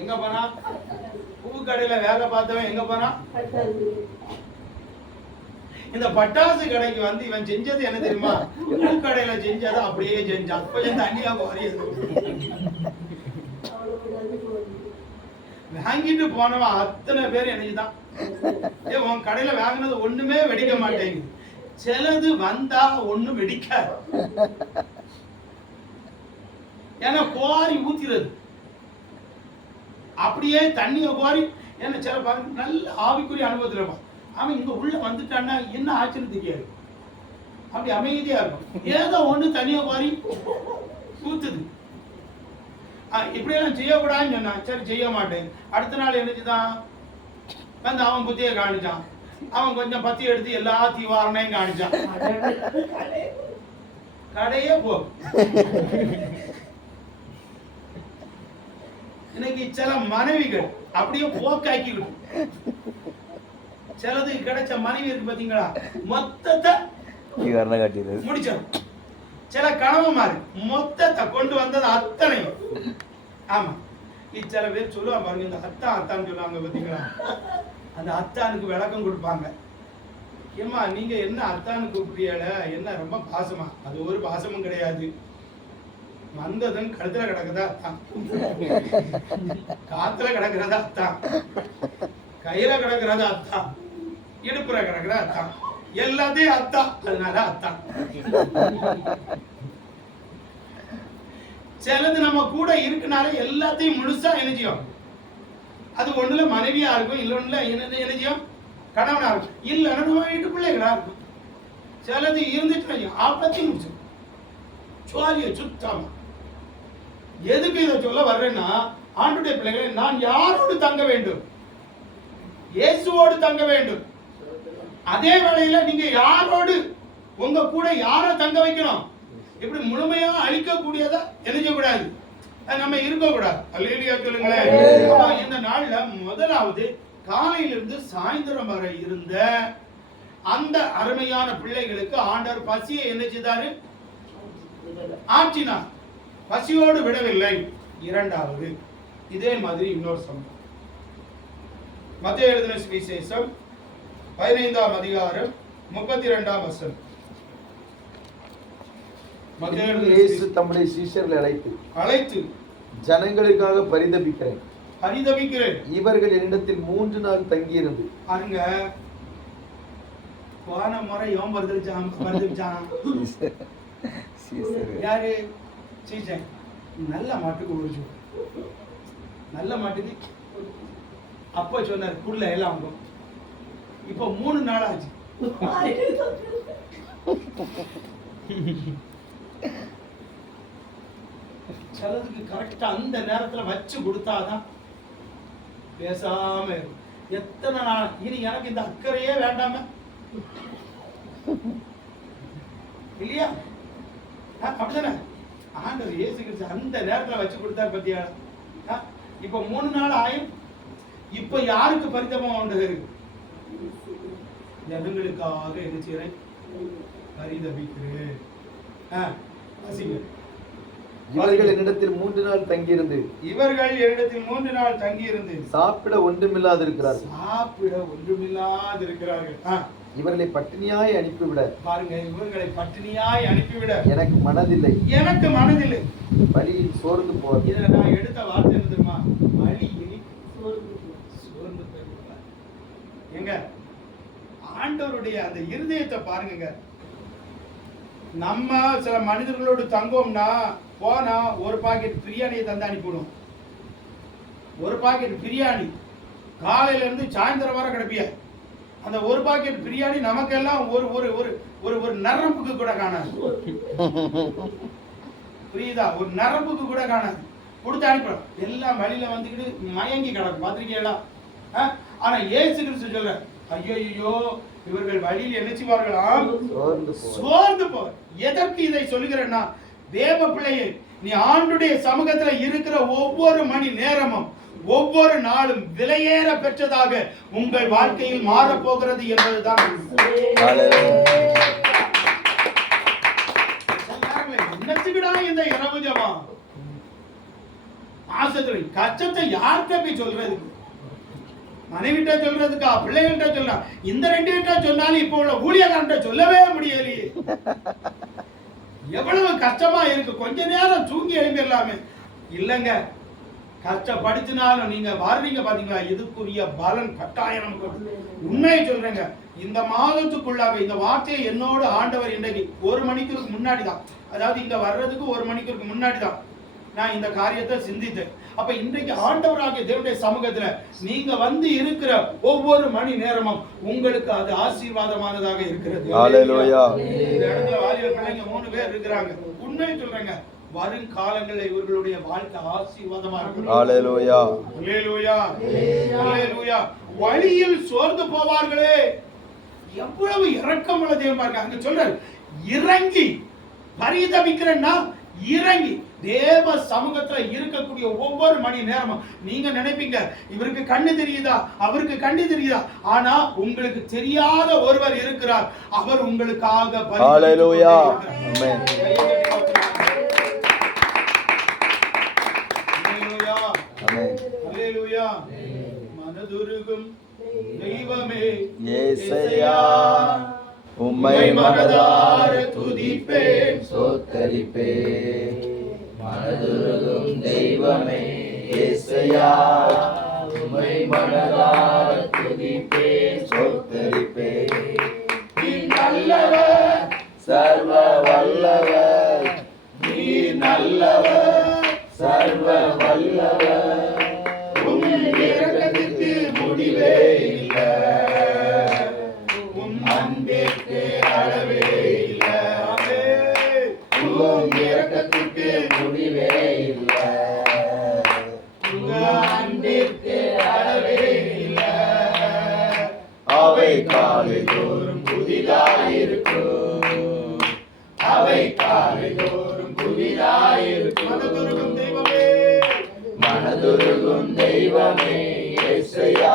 எங்க போனா? பூ கடையில வேலை பார்த்தவன் எங்க போனா? இந்த பட்டாசு கடைக்கு வந்து இவன் செஞ்சது என்ன தெரியுமா? பூ கடையில செஞ்சதை அப்படியே செஞ்சான். கொஞ்சம் தண்ணியா போறிய வாங்கிட்டு போனவன் அத்தனை பேர் என்னதான் உன் கடையில வாங்கினது ஒண்ணுமே வெடிக்க மாட்டேங்குது. சிலது வந்தா ஒண்ணும் வெடிக்காது. ஏன்னா குவாரி ஊத்திறது அப்படியே தண்ணிய குவாரி. ஏன்னா சில பாருங்க நல்ல ஆவிக்குரிய அனுபவத்துல அவன் இங்க உள்ள வந்துட்டான்னா என்ன ஆச்சுன்னு தெரியாது. அப்படி அமைதியா இருக்கும். ஏதோ ஒண்ணு தண்ணிய குவாரி ஊத்துது. இப்படியெல்லாம் செய்யக்கூடாதுன்னு சொன்னா சரி செய்ய மாட்டேன். அடுத்த நாள் என்னச்சுதான் வந்து அவன் புத்தியை காணிச்சான். அவன் கொஞ்சம் பத்தி எடுத்து எல்லா தீவாரணையும் காணிச்சான். கடையே போ. இன்னைக்கு சில மனைவிகள் அப்படியே போக்காக்கிடும். சிலது கிடைச்ச மனைவி இருக்கு பாத்தீங்களா, மொத்தத்தை முடிச்சிடும். சில கணவன்மாரு மொத்தத்தை கொண்டு வந்தது அத்தனையும். ஆமா, சில பேர் சொல்லுவாங்க பாருங்க, இந்த அத்தான்னு சொல்லுவாங்க பாத்தீங்களா, அந்த அத்தானுக்கு விளக்கம் கொடுப்பாங்க. ஏமா நீங்க என்ன அத்தானு கூப்பிடுறீல, என்ன ரொம்ப பாசமா? அது ஒரு பாசமும் கிடையாது. வந்ததும் கழுத்துல கிடக்குதா அத்தான், காத்துல கிடக்குறதா அத்தான், கையில கிடக்குறதா அத்தான், இடுப்புற கிடக்குற அத்தான், எல்லாத்தையும் அத்தான். அதனால அத்தான். சிலது நம்ம கூட இருக்குனால எல்லாத்தையும் முழுசா என்ன செய்யும்? அது ஒண்ணுல மனைவியா இருக்கும், இல்லொன்னுல என்ன செய்யும் கணவனா இருக்கும், இல்லைன்னா நம்ம வீட்டு பிள்ளைகளா இருக்கும். சிலது இருந்துட்டு ஆபத்தையும் முடிச்சு சுவாலிய சுத்தாம. எதுக்கு இதை சொல்ல வர்றேன்னா, ஆண்டுடைய பிள்ளைகளை நான் யாரோடு தங்க வேண்டும்? இயேசுவோடு தங்க வேண்டும். அதே வேளையில நீங்க யாரோடு, உங்க கூட யாரை தங்க வைக்கணும்? இப்படி முழுமையா அழிக்கக்கூடியதா எழுத கூடாது, நம்ம இருக்க கூடாது. அல்லேலூயா சொல்லுங்களேன். இந்த நாள்ல முதலாவது காலையிலிருந்து சாயந்தரம் வரை இருந்த அந்த அருமையான பிள்ளைகளுக்கு ஆண்டவர் பசியை என்ன செய்தாரு? ஆற்றினார். பசியோடு விடவில்லை. இரண்டாவது இதே மாதிரி இன்னொரு சம்பவம் மத்தேயு எழுதின சுவிசேஷம் 15ஆம் அதிகாரம் 32ஆம் வசனம். இயேசு தம்முடைய சீஷர்களை அழைத்து ஜனங்களுக்காக பரிதபிக்கிறேன், இவர்கள் என்னிடத்தில் 3 நாள் தங்கியிருந்து. பாருங்க, போன முறை யோம் பரிதபிச்சான் யாரு? சீசன். நல்ல மாட்டுக்கு ஒரு நல்ல மாட்டுக்கு அப்ப சொன்னார் புல்ல எல்லாம். இப்ப 3 நாள் ஆச்சு. சிலதுக்கு கரெக்டா அந்த நேரத்துல வச்சு கொடுத்தாதான் பேசாம இருக்கும். எத்தனை நாள் இனி எனக்கு இந்த அக்கறையே வேண்டாம இல்லையா? அப்படிதானே? ஆண்டவர் இயேசு கிறிஸ்து அந்த நேரத்துல வச்சு கொடுத்தார் பத்தியா? இப்ப 3 நாள் ஆயும். இப்ப யாருக்கு பரிதபம் உண்டு? ஜனங்களுக்காக என்ன செய்றேன்? பரிதபிக்கிறேன். இவர்கள் என்னிடத்தில் 3 நாள் தங்கியிருந்து. இவர்கள் என்னிடத்தில் 3 நாள் தங்கியிருந்து சாப்பிட ஒன்றுமில்லாது இருக்கிறார்கள். சாப்பிட ஒன்றுமில்லாது இருக்கிறார்கள். இவர்களை பட்டினியாய் அனுப்பிவிட. பாருங்க, இவர்களை பட்டினியாய் அனுப்பிவிட எனக்கு மனதில்லை. எனக்கு மனதில்லை. வழியில் சோர்ந்து போவது. இதை நான் எடுத்த வார்த்தை என்ன தெரியுமா? வழியில் சோர்ந்து போய். எங்க ஆண்டவருடைய அந்த இருதயத்தை பாருங்க. நம்ம சில மனிதர்களோடு தங்கோம்னா போனா ஒரு பாக்கெட் பிரியாணியை தந்து அனுப்பிவிடும். ஒரு பாக்கெட் பிரியாணி காலையில இருந்து சாயந்தரம் வரை கிடப்பிய. அந்த ஒரு பாக்கெட் பிரியாணி நமக்கெல்லாம் ஒரு ஒரு ஒரு ஒரு ஒரு நரம்புக்கு கூட காணாது. புரியுதா? ஒரு நரம்புக்கு கூட காணாது. கொடுத்து அனுப்பிடும். எல்லாம் வழியில வந்துக்கிட்டு மயங்கி கிடக்கும். பாத்திரிக்கையெல்லாம். ஆனா இயேசு கிறிஸ்து சொல்ற, ஐயோ இவர்கள் வழியில் என்ன செய்வார்களாம்? சோர்ந்து போவார். எதற்கு இதை சொல்லுகிறேன்னா, தேவ பிள்ளையே, நீ ஆண்டுடைய சமூகத்துல இருக்கிற ஒவ்வொரு மணி நேரமும் ஒவ்வொரு நாளும் விலையேற பெற்றதாக உங்கள் வாழ்க்கையில் மாறப்போகிறது என்பதுதான். என்னத்துக்குடா இந்த இரவு ஜெபம்? ஆசத்துல கஷ்டத்தை யார்கிட்ட போய் சொல்றது? மனைவிட்ட சொல்றதுக்கா? பிள்ளைகள்கிட்ட சொல்லலாம். இந்த 2 கிட்ட சொன்னாலும் இப்ப உள்ள ஊழியக்காரன்ட்ட சொல்லவே முடியலையே. எவ்வளவு கஷ்டமா இருக்கு. கொஞ்ச நேரம் தூங்கி எழுந்திரலாமே. இல்லங்க, கஷ்டப்படுத்தினாலும் நீங்க வர்றீங்க பாத்தீங்களா, இதுக்குரிய பலன் கட்டாயம் நமக்கு. உண்மையை சொல்றேங்க, இந்த மாதத்துக்குள்ளாக இந்த வார்த்தையை என்னோட ஆண்டவர் இன்றைக்கு 1 மணிக்கு முன்னாடி தான், அதாவது இங்க வர்றதுக்கு 1 மணிக்கு முன்னாடி தான் நான் இந்த காரியத்தை சிந்தித்தேன். அப்ப இன்றைக்கு ஆண்டவராகிய தேவனுடைய சமூகத்துல நீங்க வந்து இருக்கிற ஒவ்வொரு மணி நேரமும் உங்களுக்கு அது ஆசீர்வாதமானதாக இருக்கிறது. ஹல்லேலூயா. இந்த இடத்துல வாலிப பிள்ளைங்க 3 பேர் இருக்கிறாங்க. உண்மையை சொல்றேங்க, வரும் காலங்களில் இவர்களுடைய வாழ்க்கை ஆசீர்வாதமா இருக்கும். ஹல்லேலூயா. ஹல்லேலூயா. ஹல்லேலூயா. வழியில் சோர்ந்து போவார்களே. எவ்வளவு இரக்கமுள்ள தேவன் பாருங்க. அங்க சொல்றாரு, இறங்கி பரிதபிக்கிறேன்னா இறங்கி தேவ சமூகத்துல இருக்கக்கூடிய ஒவ்வொரு மணி நேரமும் நீங்க நினைப்பீங்க, இவருக்கு கண்ணு தெரியுதா, அவருக்கு கண்ணு தெரியுதா? ஆனா உங்களுக்கு தெரியாத ஒருவர் இருக்கிறார். அவர் உங்களுக்காக ஹல்லேலூயா. ஆமென். ஹல்லேலூயா. ஆமென். ஹல்லேலூயா. மனதுருகும் தெய்வமே இயேசையா, உம்மை மனதார துதிப்பேன், ஸ்தோத்தரிப்பேன். மனதுருகும் தெய்வமே இயேசையா, உம்மை மனதார துதிப்பேன், ஸ்தோத்தரிப்பேன். நீ நல்லவர், சர்வ வல்லவர். நீ நல்லவர், சர்வ வல்லவர். உம் இரக்கத்தை தெய்வமே இயேசையா,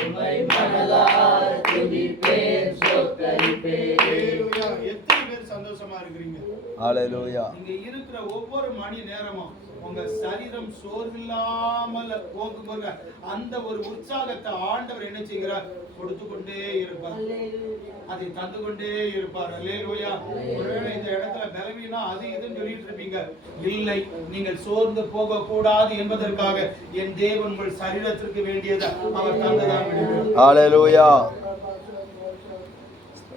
உம்மை மனதார துதிப்பேன் ஸ்தோத்தரிப்பேன். ஹல்லேலூயா. எத்தனை பேர் சந்தோஷமா இருக்கிறீங்க? ஹல்லேலூயா. இங்க இருக்கிற ஒவ்வொரு மணி நேரமும் உங்க சரீரம் சோர்வில்லாமல் போகும்போது அந்த ஒரு உற்சாகத்தை ஆண்டவர் என்ன செய்கிறார்? கொடுத்து கொண்டே இருப்பார், அதை தந்து கொண்டே இருப்பார். அல்லேலூயா. ஒருவேளை இந்த இடத்துல பலவீனா அது இதுன்னு சொல்லிட்டு இருப்பீங்க. இல்லை, நீங்கள் சோர்ந்து போக கூடாது என்பதற்காக என் தேவன் உங்கள் சரீரத்திற்கு வேண்டியதை அவர் தந்துதான் விடுகிறார். ஹல்லேலூயா.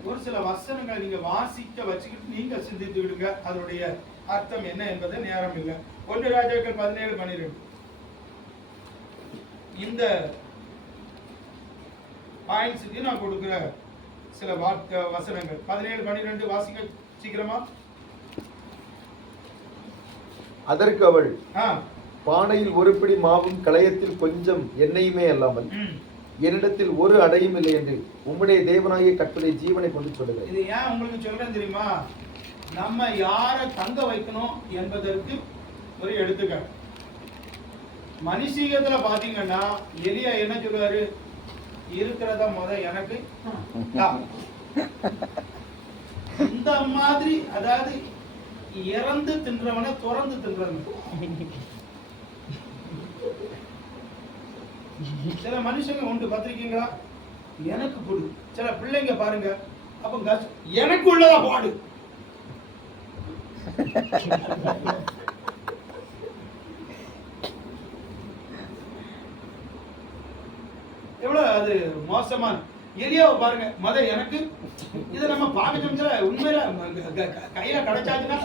ஒரு சில வசனங்களை நீங்க வாசிக்க வச்சுக்கிட்டு நீங்க சிந்தித்து விடுங்க, அதனுடைய அர்த்தம் என்ன என்பது நேரம் இல்லை. 1 ராஜாக்கள் 17:12. இந்த பாயிண்ட்ஸுக்கு நான் கொடுக்கிற சில வசனங்கள் 17:12 வாசிக்க சீக்கிரமா. அதற்கு அவள், பானையில் ஒரு பிடி மாவும் களையத்தில் கொஞ்சம் எண்ணெயுமே அல்லாமல் என்னிடத்தில் ஒரு அடையும் இல்லை என்று உம்முடைய தேவனாகிய கர்த்தருடைய ஜீவனை கொண்டு சொல்லுகிறேன். இது ஏன் உங்களுக்கு சொல்றேன் தெரியுமா? நம்ம யாரை தங்க வைக்கணும் என்பதற்கு ஒரு எடுத்துக்காட்டு. மனுஷீகத்துல பாத்தீங்கன்னா எலியா என்ன சொல்றாரு? இருக்கிறத முத எனக்கு தா. இந்த மாதிரி, அதாவது இறந்து தின்றவனை துறந்து தின்றவன். சில மனுஷங்க உண்டு, பார்த்திருக்கீங்களா? எனக்கு கொடு. சில பிள்ளைங்க பாருங்க, அப்ப எனக்கு உள்ளதா பாடு. எவ்வளவு அது மோசமான. எலியாவை பாருங்க, மத எனக்கு இதை நம்ம பார்க்க சமைச்சல உண்மையில கையில கிடைச்சாச்சுன்னா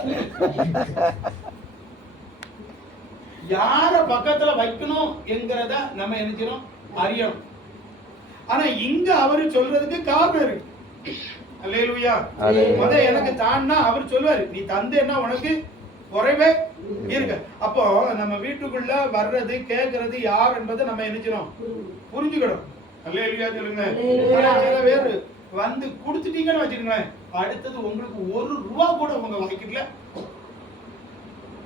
யார பக்கத்துல வைக்கணும் என்கிறத நம்ம என்ன அறியணும். ஆனா இங்க அவரு சொல்றதுக்கு காரணம் இருக்கு. அல்லேலூயா. மத எனக்கு தான்னா அவர் சொல்லுவாரு, நீ தந்தேன்னா உனக்கு குறைவே இருக்கு. அப்போ நம்ம வீட்டுக்குள்ள வர்றது கேட்கறது யார் என்பதை நம்ம என்ன புரிஞ்சுக்கணும். அல்லேலூயா சொல்லுங்க. சில பேர் வந்து கொடுத்துட்டீங்கன்னு வச்சுக்கோங்களேன், அடுத்தது உங்களுக்கு ₹1 கூட உங்க வாய்க்கல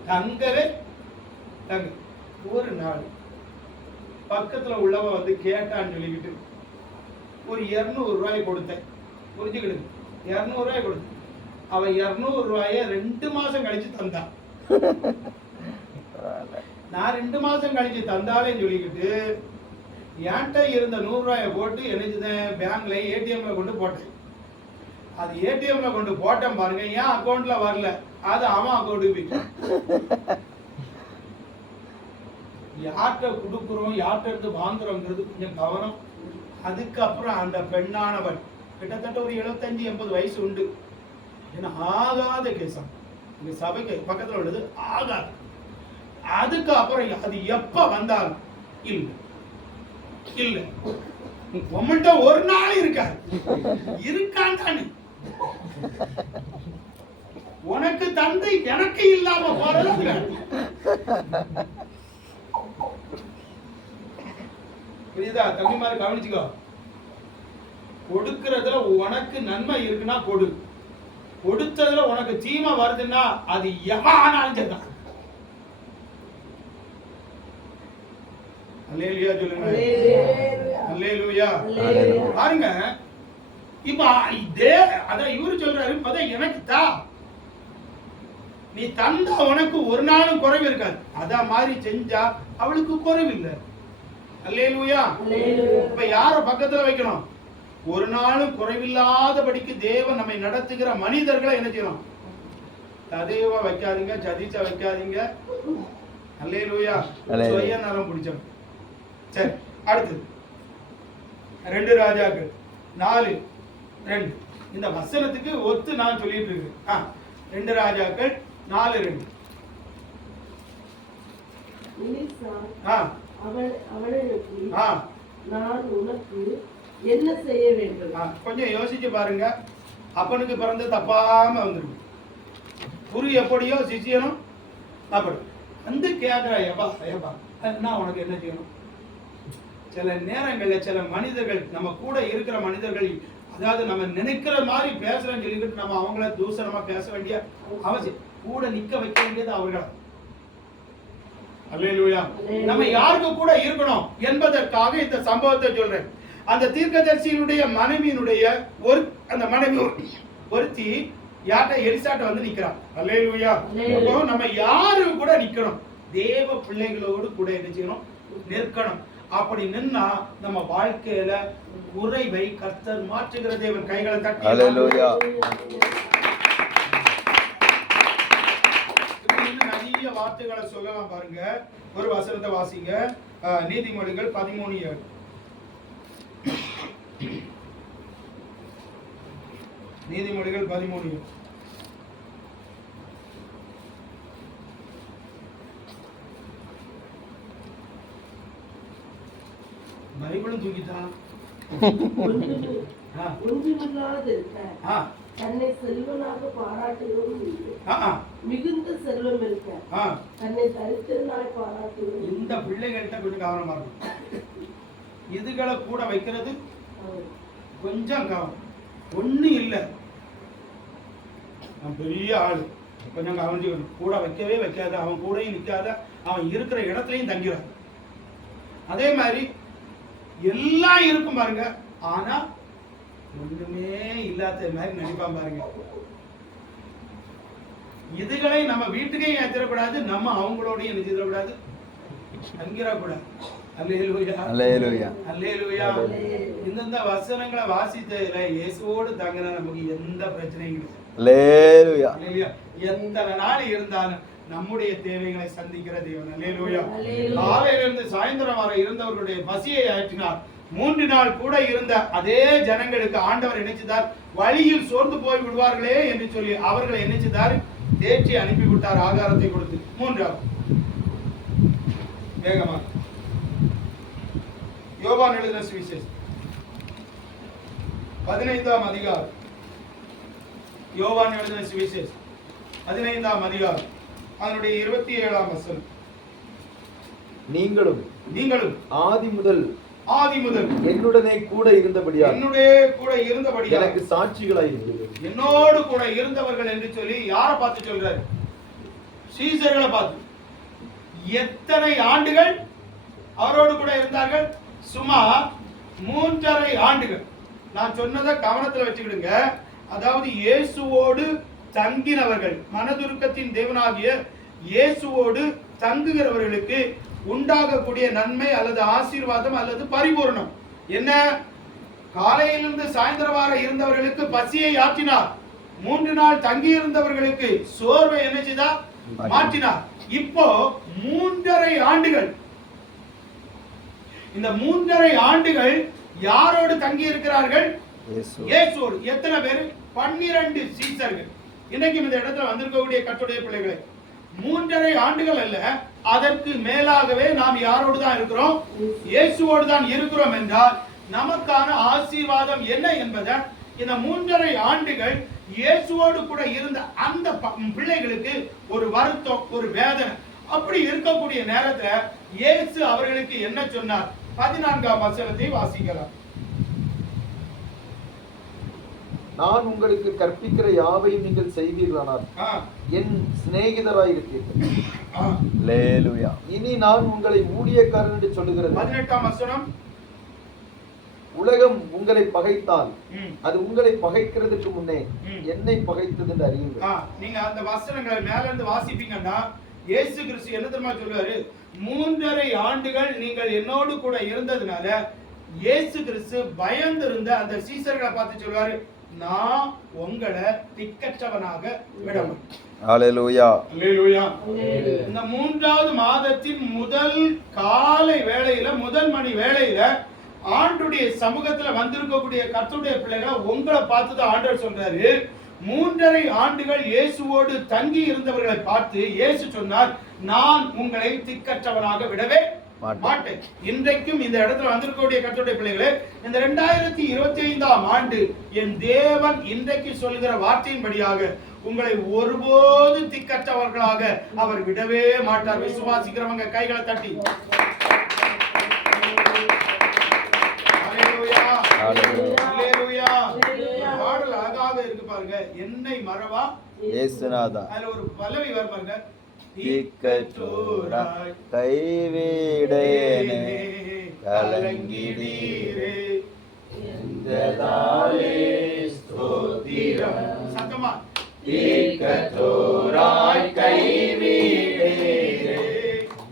தங்கவே தங்க. ஒரு நாள் பக்கத்துல உள்ளவன் வந்து கேட்டான்னு சொல்லிக்கிட்டு ஒரு ₹200 கொடுத்தேன். புரிஞ்சுக்கிடுங்க, ₹200 கொடுத்தேன். அவன் ₹200 2 மாசம் கழிச்சு தந்தான். நான் 2 மாசம் கழிச்சு தந்தாலேன்னு சொல்லிக்கிட்டு என்கிட்ட இருந்த ₹100 போட்டு என்னச்சுதேன், பேங்க்ல ஏடிஎம்ல கொண்டு போட்டேன். அது ஏடிஎம்ல கொண்டு போட்டேன் பாருங்க, ஏன் அக்கௌண்ட்ல வரல, அது அவன் அக்கௌண்ட்டுக்கு போயிட்டு. யார்கிட்ட கொடுக்குறோம், யார்கிட்ட இருந்து வாங்குறோங்கிறது கொஞ்சம் கவனம். அதுக்கப்புறம் அந்த பெண்ணானவன் கிட்டத்தட்ட ஒரு 75-80 வயசு உண்டு. ஏன்னா ஆகாத கேசம், இந்த சபைக்கு பக்கத்தில் உள்ளது ஆகாது. அதுக்கப்புறம் அது எப்ப வந்தாலும் இல்லை இல்ல உங்கள்கிட்ட ஒரு நாள் இருக்காது, இருக்கான். உனக்கு தந்தை எனக்கு இல்லாம போறது. புரியுதா? தம்பிமாரு கவனிச்சுக்கோ. கொடுக்கறதுல உனக்கு நன்மை இருக்குன்னா கொடு, கொடுத்ததுல உனக்கு தீமை வருதுன்னா அது எவனாலும் சரிதான். அல்லேலூயா சொல்லுங்க. அல்லேலூயா. பாருங்க, இப்ப இதே அதான் இவரு சொல்றாரு, அதான் எனக்கு தா, நீ தந்தா உனக்கு ஒரு நாளும் குறைவு இருக்காது. அத மாதிரி செஞ்சா அவளுக்கு குறைவு இல்லை. அல்லேலூயா. இப்ப யார பக்கத்துல வைக்கணும்? ஒரு நாளும் குறைவில்லாதபடிக்கு தேவன் நம்மை நடத்துகிற மனிதர்களை என்ன செய்யணும்? ததேவா வைக்காதீங்க, ஜதிச்சா வைக்காதீங்க. அல்லேலூயா. சுயநலம் பிடிச்சவன். சரி, அடுத்தது 2 ராஜாக்கள் 4:2. இந்த வசனத்துக்கு ஒத்து நான் சொல்லிட்டு இருக்கேன். 2 ராஜாக்கள் 4:2. நான் உனக்கு என்ன செய்ய வேண்டும்? கொஞ்சம் யோசிச்சு பாருங்க. அப்பனுக்கு பிறந்து தப்பாம வந்துருக்கு. குரு எப்படியோ சிஷியனும் அப்படி வந்து கேட்கிறா, ஏப்பா ஏப்பா நான் உனக்கு என்ன செய்யணும்? சில நேரங்களில் சில மனிதர்கள், நம்ம கூட இருக்கிற மனிதர்கள், அதாவது நம்ம நினைக்கிற மாதிரி பேசுறேன்னு சொல்லிக்கிட்டு நம்ம அவங்கள தூசணமா பேச வேண்டிய அவசியம், கூட நிக்க வைக்க வேண்டியது அவர்கள். அல்லேலூயா. நம்ம யாருக்கு கூட இருக்கணும் என்பதற்காக இந்த சம்பவத்தை சொல்றேன். அந்த தீர்க்கதரிசியினுடைய மனைவியினுடைய அந்த மனைவி ஒருத்தி யார்கிட்ட எலிசாட்ட வந்து நிக்கிறான். அல்லேலூயா. அப்போ நம்ம யாரு கூட நிக்கணும்? தேவ பிள்ளைகளோடு கூட என்ன செய்யணும்? நிற்கணும். அப்படி நின்னா நம்ம வாழ்க்கையில குறைவை கர்த்தர் மாற்றுகிற தேவன். கைகளை தட்டி அல்லேலூயா. நிறைய வார்த்தைகளை சொல்லலாம் பாருங்க. ஒரு வசனத்தை வாசிங்க. நீதிமொழிகள் 13:7. நீதிமொழிகள் 13:7. பைபிளும் தூக்கிட்டான். தன்னை செல்வனாக பாராட்டுகிறோம், மிகுந்த செல்வம் இருக்க தன்னை தரித்திரனாய் பாராட்டுகிறோம். இந்த பிள்ளைகள்கிட்ட கொஞ்சம் கவனமா இருக்கும். இதுகளை கூட வைக்கிறது கொஞ்சம் கவனம். ஒண்ணு இல்லை, அவன் பெரிய ஆளு, கொஞ்சம் கவனிச்சுக்கணும். கூட வைக்கவே வைக்காத, அவன் கூடயும் நிற்காத, அவன் இருக்கிற இடத்துலையும் தங்கிறான். அதே மாதிரி எல்லாம் இருக்கும் பாருங்க, ஆனா ஒண்ணுமே இல்லாத மாதிரி நினைப்பான் பாருங்க. இதுகளை நம்ம வீட்டுக்கையும் ஏற்றிடக்கூடாது, நம்ம அவங்களோடையும் நினைச்சிடக்கூடாது, தங்கிடக்கூடாது. அல்லேலூயா, அல்லேலூயா, அல்லேலூயா. இந்த வசனங்களை வாசித்ததுல இயேசுவோடு தங்கின நமக்கு எந்த பிரச்சனையும் இல்லை. அல்லேலூயா, அல்லேலூயா. எத்தனை நாள் இருந்தாலும் நம்முடைய தேவைகளை சந்திக்கிற தேவன். அல்லேலூயா. காலையிலிருந்து சாயந்தரம் வரை இருந்தவர்களுடைய பசியை ஆற்றினார். 3 நாள் கூட இருந்த அதே ஜனங்களுக்கு ஆண்டவர் நினைச்சுதார், வழியில் சோர்ந்து போய் விடுவார்களே என்று சொல்லி அவர்களை நினைச்சுதார், தேற்றி அனுப்பி விட்டார் ஆகாரத்தை கொடுத்து. 3வது வேகமா யோவான் எழுதின சுவிசேஷம் 15ஆம் அதிகாரம். யோவான் எழுதின சுவிசேஷம் 15ஆம் அதிகாரம் அதனுடைய 27ஆம் வசனம். நீங்களும் ஆதி முதல் என்னுடனே கூட இருந்தபடியால் எனக்கு சாட்சிகளாய் இருந்தீர்கள். என்னோடு கூட இருந்தவர்கள் என்று சொல்லி யாரை பார்த்து சொல்றாரு? சீசர்களை பார்த்து. எத்தனை ஆண்டுகள் அவரோடு கூட இருந்தார்கள்? சுமார் 3.5 ஆண்டுகள். நான் சொன்னதை கவனத்தில் வச்சுக்கிடுங்க. அதாவது இயேசுவோடு தங்கினவர்கள், மனதுருக்கத்தின் தேவனாகிய இயேசுவோடு தங்குகிறவர்களுக்கு உண்டாகக்கூடிய நன்மை அல்லது ஆசீர்வாதம் அல்லது பரிபூரணம் என்ன? காலையிலிருந்து சாயந்தரம் வரை இருந்தவர்களுக்கு பசியை ஆற்றினார். 3 நாள் தங்கி இருந்தவர்களுக்கு சோர்வை என்ன செய்தார்? மாற்றினார். இப்போ 3.5 ஆண்டுகள். இந்த 3.5 ஆண்டுகள் யாரோடு தங்கி இருக்கிறார்கள்? இயேசுவோடு. எத்தனை பேர்? 12 சீசர்கள். இன்னைக்கு இந்த இடத்துல வந்திருக்கக்கூடிய கர்த்தருடைய பிள்ளைகளை 3.5 ஆண்டுகள் அல்ல, அதற்கு மேலாகவே நாம் யாரோடு தான் இருக்கிறோம்? இயேசுவோடு தான் இருக்கிறோம் என்றால் நமக்கான ஆசீர்வாதம் என்ன என்பதை இந்த 3.5 ஆண்டுகள் இயேசுவோடு கூட இருந்த அந்த பிள்ளைகளுக்கு ஒரு வருத்தம், ஒரு வேதனை. அப்படி இருக்கக்கூடிய நேரத்துல இயேசு அவர்களுக்கு என்ன சொன்னார்? 14ஆம் வசனத்தை வாசிக்கலாம். நான் உங்களுக்கு கற்பிக்கிற யாவையும் நீங்கள் செய்வீர்களானால் என் சிநேகிதராய் இருப்பீர்கள். அல்லேலூயா. இனி நான் உங்களை ஊழியக்காரன் என்று சொல்லுகிறது. 18ஆம் வசனம். உலகம் உங்களை பகைத்தால் அது உங்களை பகைக்கிறதுக்கு முன்னே என்னை பகைத்தது என்று அறியுங்கள். நீங்க அந்த வசனங்களை மேல இருந்து வாசிப்பீங்கன்னா இயேசு கிறிஸ்து என்ன தெரியுமா சொல்லுவாரு? 3.5 ஆண்டுகள் நீங்கள் என்னோடு கூட இருந்ததுனால இயேசு கிறிஸ்து பயந்து இருந்த அந்த சீசர்களை பார்த்து சொல்லுவாரு, நான் உங்களை திக்கற்றவனாக விடவும். அல்லேலூயா, அல்லேலூயா. இந்த 3வது மாதத்தின் முதல் காலை வேளையில, முதல் மணி வேளையில ஆண்டுடைய சமூகத்துல வந்திருக்கக்கூடிய கர்த்தருடைய பிள்ளைகளை உங்களை பார்த்துதான் ஆண்டவர் சொல்றாரு. 3.5 ஆண்டுகள் இயேசுவோடு தங்கி இருந்தவர்களை பார்த்து இயேசு சொன்னார், நான் உங்களை திக்கற்றவனாக விடவே மாட்டேன். இன்றைக்கும் இந்த இடத்துல வந்திருக்கக்கூடிய கர்த்தருடைய பிள்ளைகளே, இந்த 2025ஆம் ஆண்டு என் தேவன் இன்றைக்கு சொல்கிற வார்த்தையின்படியாக உங்களை ஒருபோது திக்கற்றவர்களாக அவர் விடவே மாட்டார். விசுவாசிக்கிறவங்க கைகளை தட்டி பாடல் அழகாக இருக்கு பாருங்க. என்னை மறவா இயேசுநாதா. அதுல ஒரு பல்லவி வரும் பாருங்க. திக்கற்றோராய் கைவிடேனே கலங்கிடீரே என்றதாலே ஸ்தோத்திரம். சத்தமா திக்கற்றோராய் கைவிடேனே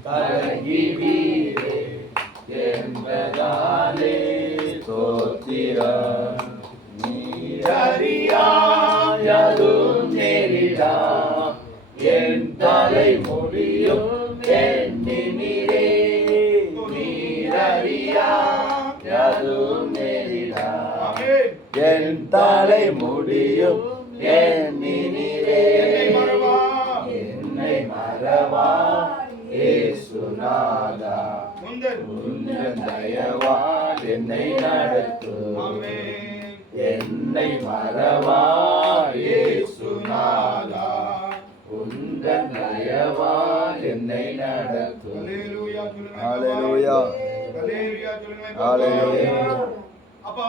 கலங்கிடீரே என்பதாலே ஸ்தோத்திரம். நீரறியாயதும் நேரிடா என் தலை முடியும் எண்ணினீரே. நீரறியாயதும் நேரிடா என் தலை முடியும் எண்ணினீரே. என்னை மறவா இயேசுநாதா உந்தன் தயவால் என்னை நடத்தும். என்னை மறவா இயேசுநாதா உந்தன் தயவால் என்னை நடத்தும். ஹல்லேலூயா ஹல்லேலூயா. அப்போ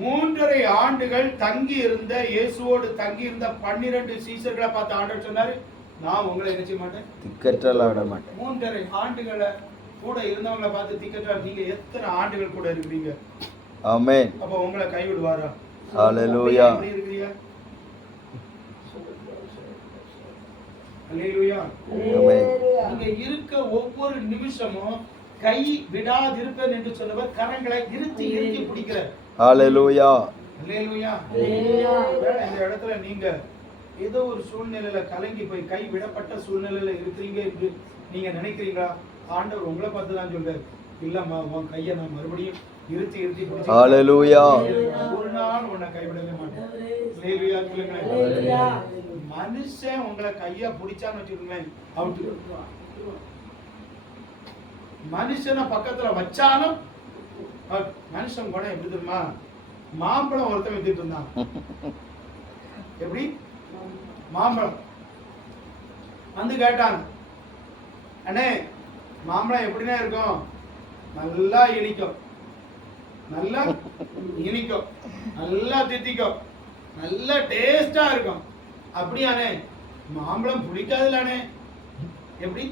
3.5 ஆண்டுகள் தங்கி இருந்த இயேசுவோடு தங்கி இருந்த 12 சீசர்களை பார்த்து ஆண்டவர் சொன்னாரு, நான் உங்களை என்ன செய்ய மாட்டேன், திக்கற்றலாட மாட்டேன். 3.5 ஆண்டுகளை கூட இருந்தவங்களை பார்த்து திக்கற்றா. நீங்க எத்தனை ஆண்டுகள் கூட இருக்கிறீங்க? ஆமென். அப்ப உங்களை கைவிடுவாரா? ஹல்லேலூயா எப்படி இருக்கிறீங்க? ஹல்லேலூயா. ஆமென். நீங்க இருக்க ஒவ்வொரு நிமிஷமும் கை விடாதிருப்பேன் என்று சொன்னவர் கரங்களை இருத்தி இருத்தி பிடிக்கிறார். ஹல்லேலூயா ஹல்லேலூயா. இந்த இடத்துல நீங்க ஏதோ ஒரு சூழ்நிலையில கலங்கி போய் கை விடப்பட்ட சூழ்நிலையில இருக்கிறீங்க என்று நீங்க நினைக்கிறீங்களா? ஆண்டவர் உங்களை பார்த்து தான் சொல்றாரு, இல்லம்மா உன் கையை நான் மறுபடியும் இருத்தி இருத்தி பிடிச்சு ஹல்லேலூயா. ஒரு நாள் உன்னை கைவிடவே மாட்டேன். ஹல்லேலூயா சொல்லுங்க. மனுஷன் உங்களை கையா பிடிச்சான்னு வச்சுக்கோங்களேன், அவுட்டு. மனுஷனை பக்கத்துல வச்சாலும் out. மனுஷன் கூட எப்படி தெரியுமா, மாம்பழம் ஒருத்தன் வித்துட்டு இருந்தான். எப்படி மாம்பழம் வந்து கேட்டான், அண்ணே மாம்பழம் எப்படின்னா இருக்கும், நல்லா இனிக்கும், நல்லா இனிக்கும், நல்லா தித்திக்கும், நல்லா டேஸ்டா இருக்கும். அப்படியானே? மாம்பழம் பிடிக்காதுலானே? எப்படி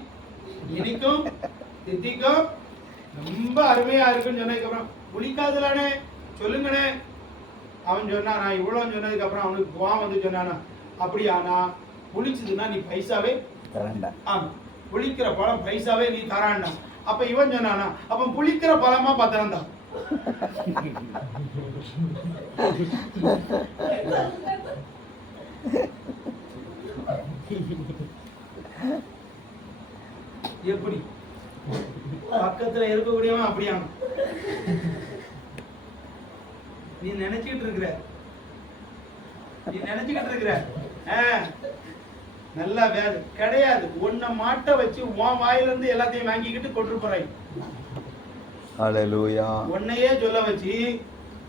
இனிக்கும் தித்திக்கும் ரொம்ப அருமையா இருக்குன்னு சொன்னதுக்கப்புறம் பிடிக்காதுலானே சொல்லுங்கண்ணே. அவன் சொன்னான், நான் இவ்வளவு சொன்னதுக்கு அப்புறம் அவனுக்கு கோவம் வந்து சொன்னானா, அப்படியானா புளிச்சதுன்னா நீ பைசாவே தரண்டா. ஆமா, புளிக்கிற பழம் பைசாவே நீ தரான்டா. அப்ப இவன் சொன்னானா, அப்ப புளிக்கிற பழமா பத்திரம்டா. எப்படி பக்கத்துல இருக்கக்கூடியவன் அப்படியான நீ நினைச்சுக்கிட்டு இருக்கிற, நீ நினைச்சுக்கிட்டு இருக்கிற நல்லா வேறு கிடையாது. உன்னை மாட்ட வச்சு உன் வாயில இருந்து எல்லாத்தையும் வாங்கிக்கிட்டு கொண்டு போறாய். ஹல்லேலூயா. உன்னையே சொல்ல வச்சு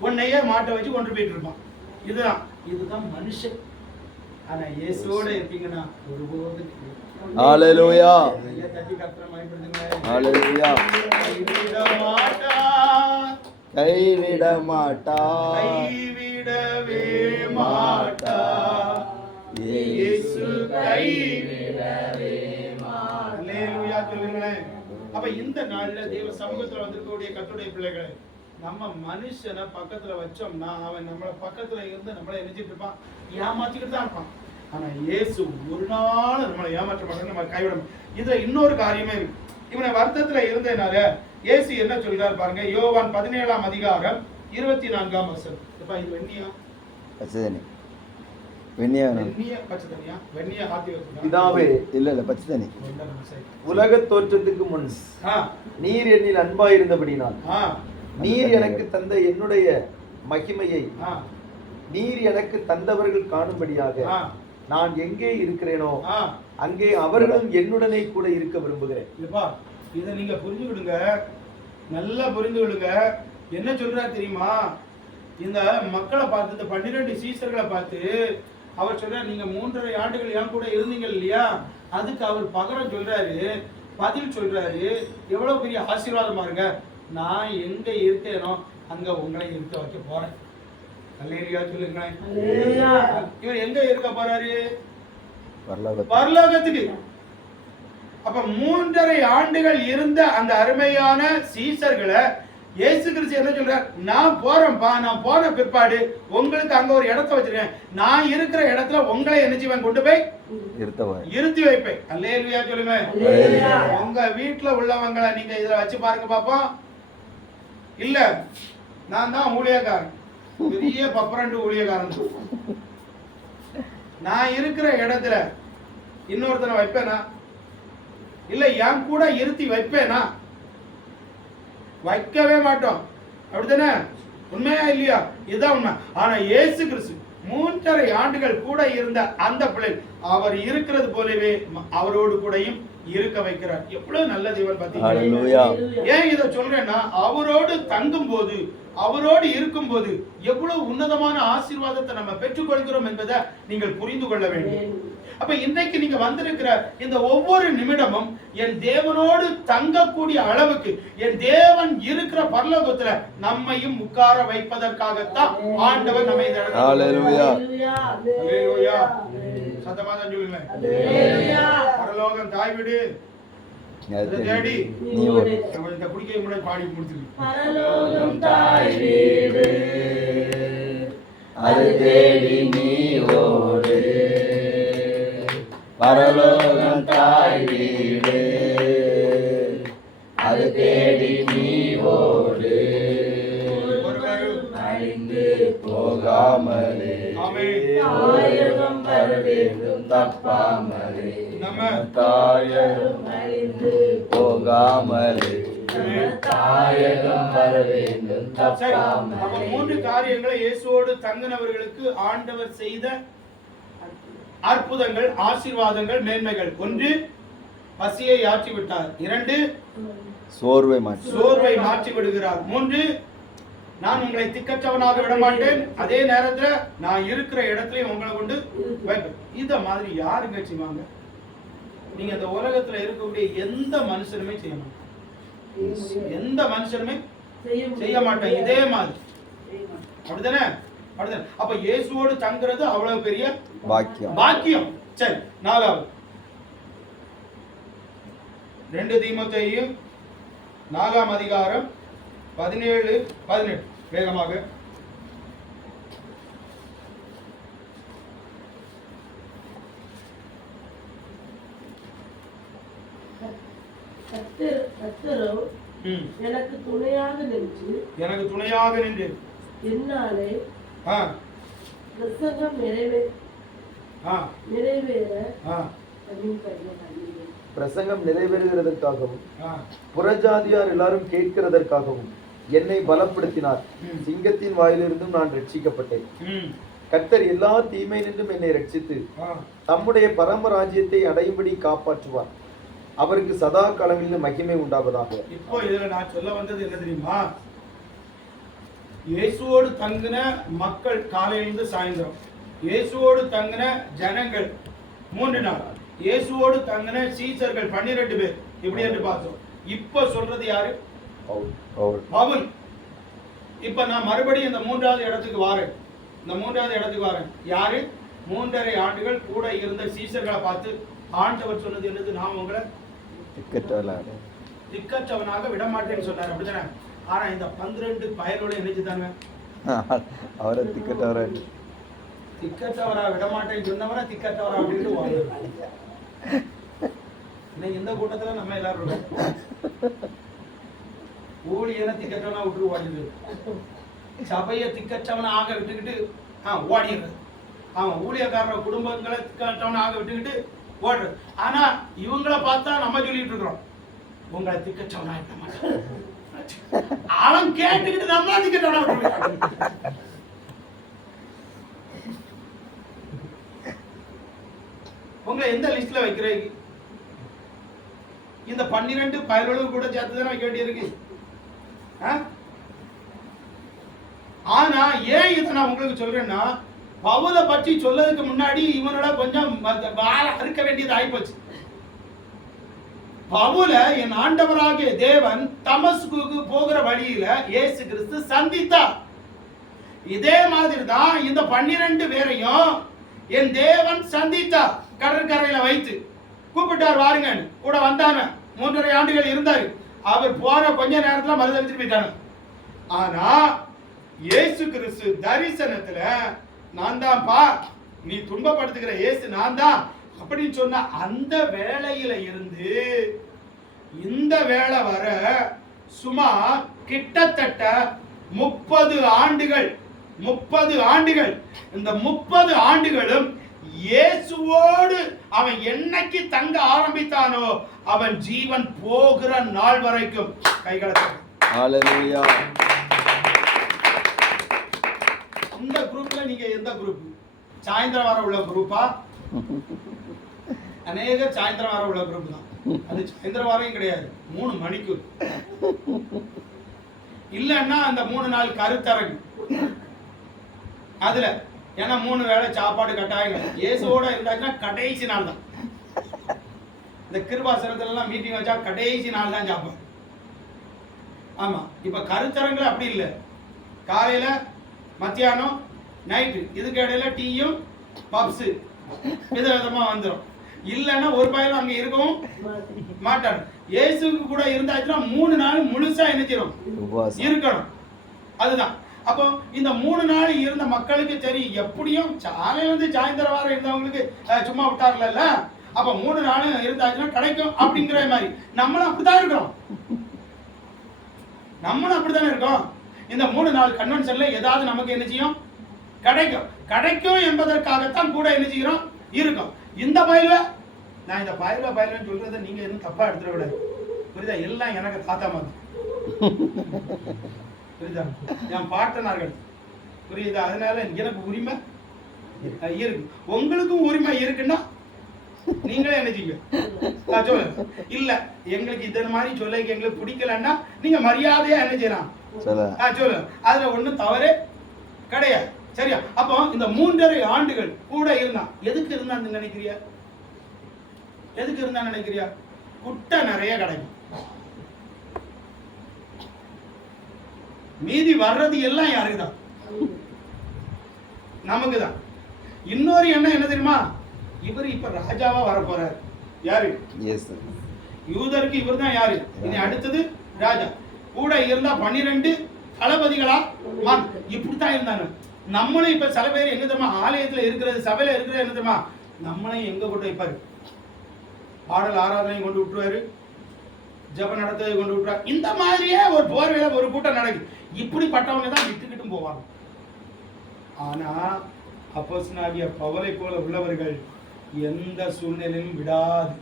உன்னையே மாட்ட வச்சு கொண்டு போயிட்டு இருப்பான். இதுதான் மனுஷன். ஆனா இயேசுவோட இருப்பீங்கன்னா ஒருபோதும் ஹல்லேலூயா. தட்டி கர்த்தரை மகிமைப்படுத்துங்க. ஹல்லேலூயா. கைவிட மாட்டா, கைவிட மாட்டா, கைவிடவே மாட்டா, இயேசு கைவிடவே மாட்டா. ஹல்லேலூயா சொல்லுங்களேன். அப்ப இந்த நாள்ல தேவ சமூகத்துல வந்திருக்கக்கூடிய கர்த்தருடைய பிள்ளைகளை, நம்ம மனுஷனை பக்கத்துல வச்சோம்னா அவன் நம்மள பக்கத்துல இருந்து நம்மளை நினைச்சிட்டு இருப்பான், ஏமாத்திக்கிட்டு தான் இருப்பான். ஆனா இயேசு ஒரு நாள் நம்மளை ஏமாற்ற மாட்டாங்க, நம்ம கைவிடணும். இதுல இன்னொரு காரியமே இருக்கு. இவனை வருத்தத்துல இருந்ததுனால இயேசு என்ன சொல்றாரு பாருங்க, யோவான் 17ஆம் அதிகாரம் 24ஆம் வசனம். இப்ப இது வெண்ணியா பச்சை தண்ணி? வெண்ணியா வெண்ணியா பச்சை தண்ணியா? வெண்ணியா ஆத்தி வைக்கணும். பிதாவே, இல்ல பச்சை தண்ணி. உலகத் தோற்றத்துக்கு முன் நீர் என்னில் அன்பாயிருந்தபடினால் நீர் எனக்கு தந்த என்னுடைய மகிமையை நீர் எனக்கு தந்தவர்கள் காணும்படியாக நான் எங்கே இருக்கிறேனோ அங்கே அவர்களும் என்னுடனே கூட இருக்க விரும்புகிறேன். இதை நீங்க புரிஞ்சுக்கிடுங்க, நல்லா புரிஞ்சுக்கிடுங்க. என்ன சொல்றாரு தெரியுமா, இந்த மக்களை பார்த்து, இந்த 12 சீசர்களை பார்த்து அவர் சொல்றாரு, நீங்க 3.5 ஆண்டுகள் என் கூட இருந்தீங்க இல்லையா, அதுக்கு அவர் பகரம் சொல்றாரு, பதில் சொல்றாரு. எவ்வளவு பெரிய ஆசீர்வாதமா இருங்க, நான் எங்க இருக்கேனோ அங்க உங்களை இருக்க வைக்க போறேன். அல்லேலூயா சொல்லுங்களேன். இவர் எங்க இருக்க போறாரு? பரலோகத்துக்கு. அப்ப 3.5 ஆண்டுகள் இருந்த அந்த அருமையான சீசர்களை இயேசு கிறிஸ்து என்ன சொல்றார்? நான் போறேன்ப்பா, நான் போன பிற்பாடு உங்களுக்கு அங்க ஒரு இடத்த வச்சிருக்கேன். நான் இருக்கிற இடத்துல உங்களை என்ன செய்வேன்? கொண்டு போய் இருத்தி வைப்பேன். அல்லேலூயா சொல்லுங்க. உங்க வீட்டுல உள்ளவங்களை நீங்க இதுல வச்சு பாருங்க பாப்போம். இல்ல நான் தான் ஊழியக்காரன், பெரிய பப்பரண்டு ஊழியக்காரன். நான் இருக்கிற இடத்துல இன்னொருத்தனை வைப்பேனா? இல்ல என் கூட இருத்தி வைப்பேனா? வைக்கவே மாட்டோம். அப்படித்தானே? உண்மையா இல்லையா? இதுதான் உண்மை. ஆனா இயேசு கிறிஸ்து 3.5 ஆண்டுகள் கூட இருந்த அந்த பிள்ளை அவர் இருக்கிறது போலவே அவரோடு கூடயும் இருக்க வைக்கிறார். எவ்வளவு நல்ல தேவன் பாத்தீங்களா? ஏன் இதை சொல்றேன்னா, அவரோடு தங்கும் போது, அவரோடு இருக்கும் போது எவ்வளவு உன்னதமான ஆசீர்வாதத்தை நம்ம பெற்றுக்கொள்கிறோம் என்பதை நீங்கள் புரிந்து கொள்ள வேண்டும். அப்ப இன்றைக்கு நீங்க வந்திருக்கிற இந்த ஒவ்வொரு நிமிடமும் என் தேவனோடு தங்கக்கூடிய அளவுக்கு என் தேவன் இருக்கிற பரலோகத்துல நம்மையும் உட்கார வைப்பதற்காகத்தான் ஆண்டவர் நம்ம இந்த சத்தமா தான் சொல்லுங்க. பரலோகம் தாய் வீடு தேடி இந்த குடிக்கை முன்னாடி பாடி முடிச்சிருக்கு. பரலோகம் தாய் வீடு அது தேடி நீ ஓடு, பரலோகம் தாய் வீடு அது தேடி நீ ஓடு, அழிந்து போகாமலே தாயகம் வர வேண்டும் தப்பாமலே, தாயகம் அழிந்து போகாமலே தாயகம் வர வேண்டும் தப்பாமலே. 3 காரியங்களை இயேசுவோடு தங்கினவர்களுக்கு ஆண்டவர் செய்த அற்புதங்கள், ஆசீர்வாதங்கள், மேன்மைகள். 1, பசியை ஆற்றி விட்டார். 2, சோர்வை மாற்றி விடுகிறார். 3, நான் உங்களை திக்கற்றவனாக விட மாட்டேன், அதே நேரத்துல நான் இருக்கிற இடத்துலயும் உங்களை கொண்டு வைப்பேன். இத மாதிரி யாருங்க செய்வாங்க? நீங்க இந்த உலகத்துல இருக்கக்கூடிய எந்த மனுஷனுமே செய்ய மாட்டாங்க. எந்த மனுஷனுமே செய்ய மாட்டாங்க. இதே மாதிரி அப்படித்தானே? அப்ப இயேசுவோடு தங்குறது அவ்வளவு பெரிய பாக்கியம். சரி, 4வது 2 தீமோத்தேயு 4ஆம் அதிகாரம் 17, 18 வேகமாக. கர்த்தரோ எனக்கு துணையாக நின்று என்னாலே பிரசங்கம் பிரசங்கம் நிறைவேறுகிறதற்காகவும் புறஜாதியார் எல்லாரும் கேட்கிறதற்காகவும் என்னை பலப்படுத்தினார். சிங்கத்தின் வாயிலிருந்தும் நான் ரட்சிக்கப்பட்டேன். கர்த்தர் எல்லா தீமை நின்றும் என்னை ரட்சித்து தம்முடைய பரம ராஜ்யத்தை அடையும்படி காப்பாற்றுவார். அவருக்கு சதா காலங்களிலும் மகிமை உண்டாவதாக. இப்போ இதுல நான் சொல்ல வந்தது என்ன தெரியுமா? இயேசுவோடு தங்கின மக்கள் காலையிலிருந்து சாயந்தரம், இயேசுவோடு தங்கின ஜனங்கள் 3 நாள், இயேசுவோடு தங்கின சீசர்கள் 12 பேர். இப்படி என்று பார்த்தோம். இப்ப சொல்றது யாரு? பவுல். இப்ப நான் மறுபடியும் இந்த 3வது இடத்துக்கு வாரேன். யாரு? 3.5 ஆண்டுகள் கூட இருந்த சீசர்களை பார்த்து ஆண்டவர் சொன்னது என்னது? நான் உங்களை திக்கற்றவனாக விட மாட்டேன்னு சொன்னார். அப்படிதானே? ஆனா இந்த 12 பயலோட நினைச்சுதாங்க அவரை திக்கற்றவரா விட மாட்டேன்னு சொன்னவரை திக்கற்றவரா அப்படின்னு இந்த கூட்டத்துல நம்ம எல்லாரும் இருக்கோம். ஊழியனை திக்கற்றவனா விட்டு ஓடிடுது, சபையை திக்கற்றவனா ஆக விட்டுக்கிட்டு ஓடிடுறது, அவன் ஊழியக்காரர் குடும்பங்களை திக்கற்றவனா ஆக விட்டுக்கிட்டு ஓடுறது. ஆனா இவங்களை பார்த்தா நம்ம சொல்லிட்டு இருக்கிறோம், உங்களை திக்கற்றவனா விட மாட்டேன். அவன் கேட்டுக்கிட்டு நம்ம திக்கற்றவனா விட்டு. உங்களை எந்த லிஸ்ட்ல வைக்கிறீங்க? இந்த 12 பயலோடு கூட சேர்த்துதான் வைக்க வேண்டியிருக்கு. ஆனா ஏன் இதை நான் உங்களுக்கு சொல்றேன்னா, பவுலை பற்றி சொல்லதுக்கு முன்னாடி இவனோட கொஞ்சம் அறுக்க வேண்டியது ஆயிப்போச்சு. பவுல என் ஆண்டவராகிய தேவன் தமஸ்குக்கு போகிற வழியில இயேசு கிறிஸ்து சந்தித்தார். இதே மாதிரி தான் இந்த 12 பேரையும் என் தேவன் சந்தித்தார். கடற்கரையில வைத்து கூப்பிட்டார் வாருங்க, கூட வந்தாங்க. 3.5 ஆண்டுகள் இருந்தாரு. அவர் போன கொஞ்ச நேரத்துல மறுதளிச்சுட்டு போயிட்டாங்க. ஆனா இயேசு கிறிஸ்து தரிசனத்துல நான் தான்ப்பா, நீ துன்பப்படுத்துகிற இயேசு நான் தான் அப்படின்னு சொன்ன அந்த வேளையில இருந்து இந்த வேளை வர சுமார் கிட்டத்தட்ட 30 ஆண்டுகள். 30 ஆண்டுகள். இந்த 30 ஆண்டுகளும் இயேசுவோடு அவன் என்னைக்கு தங்க ஆரம்பித்தானோ அவன் ஜீவன் போகிற நாள் வரைக்கும் கைகளை. ஹalleluya. இந்த குரூப்ல நீங்க எந்த குரூப்? சாயந்தரம் வர உள்ள குரூப்பா? அநேக சாயந்தரம் வர உள்ள குரூப் தான். அது சாயந்தரம் வரையும் கிடையாது, 3 மணிக்கு இல்லன்னா அந்த 3 நாள் கருத்தரங்கு அதுல. ஏன்னா 3 வேளை சாப்பாடு கட்டாயங்க. இயேசுவோட இருந்தாச்சுன்னா கடைசி நாள் தான். இந்த கிருபாசனத்துல எல்லாம் மீட்டிங் வச்சா கடைசி நாள் தான் சாப்பாடு. ஆமா, இப்ப கருத்தரங்குல அப்படி இல்லை. காலையில, மத்தியானம், நைட்டு, இதுக்கு இடையில டீயும் பப்ஸு விதவிதமா வந்துடும். இல்லைன்னா ஒரு பையனும் அங்க இருக்கவும் மாட்டாரு. இயேசுக்கு கூட இருந்தாச்சுன்னா 3 நாள் முழுசா நினைச்சிடும் இருக்கணும். அதுதான். அப்போ இந்த 3 நாள் இருந்த மக்களுக்கு சரி, எப்படியும் சாலையில இருந்து சாயந்தரம் வாரம் இருந்தவங்களுக்கு சும்மா விட்டார்ல, அப்ப 3 நாள் இருந்தாச்சுன்னா கிடைக்கும் அப்படிங்கிற மாதிரி நம்மளும் அப்படித்தான் இருக்கிறோம். நம்மளும் அப்படித்தானே இருக்கோம். இந்த 3 நாள் கன்வென்ஷன்ல ஏதாவது நமக்கு என்ன செய்யும்? கிடைக்கும் என்பதற்காகத்தான் கூட என்ன செய்கிறோம்? இருக்கும். இந்த பயில நான் இந்த பயிலன்னு சொல்றதை நீங்க எதுவும் தப்பா எடுத்துட கூடாது. புரியுதா? எல்லாம் எனக்கு தாத்தா மாதிரி. புரியுதா? என் பாட்டனார்கள். புரியுதா? அதனால எனக்கு உரிமை இருக்கு. உங்களுக்கும் உரிமை இருக்குன்னா நீங்களே என்ன செய்யுங்க? சொல்லுங்க. இல்ல எங்களுக்கு இந்த மாதிரி சொல்ல எங்களுக்கு பிடிக்கலன்னா நீங்க மரியாதையா என்ன செய்யலாம்? சொல்லுங்க. அதுல ஒண்ணும் தவறே கிடையாது. சரியா? அப்போ இந்த 3.5 ஆண்டுகள் கூட இருந்தான். எதுக்கு இருந்தான்னு நினைக்கிறியா? எதுக்கு இருந்தான்னு நினைக்கிறியா? குட்டை நிறைய கிடைக்கும். மீதி வர்றது எல்லாம் யாருக்குதான்? நமக்கு தான். இன்னொரு எண்ணம் என்ன தெரியுமா? இவர் இப்ப ராஜாவா வர போறாரு. யாரு? யூதருக்கு இவர் தான் யாரு? இனி அடுத்தது ராஜா. கூட இருந்தா 12 தளபதிகளா இப்படித்தான் இருந்தாங்க. நம்மளும் இப்ப சில பேர் எங்க தெரியுமா? ஆலயத்துல இருக்கிறது, சபையில இருக்கிறது என்ன தெரியுமா? நம்மளையும் எங்க கொண்டு வைப்பாரு? பாடல் ஆராதனையும் கொண்டு விட்டுருவாரு, ஜெபம் நடத்ததை கொண்டு விட்டுருவாரு. இந்த மாதிரியே ஒரு போர்வையில ஒரு கூட்டம் நடக்குது. இப்படிப்பட்டவங்க தான் விட்டுக்கிட்டும் போவாங்க. ஆனா அப்போஸ்தலனாகிய பவுலை போல உள்ளவர்கள் எந்த சூழ்நிலையும் விடாது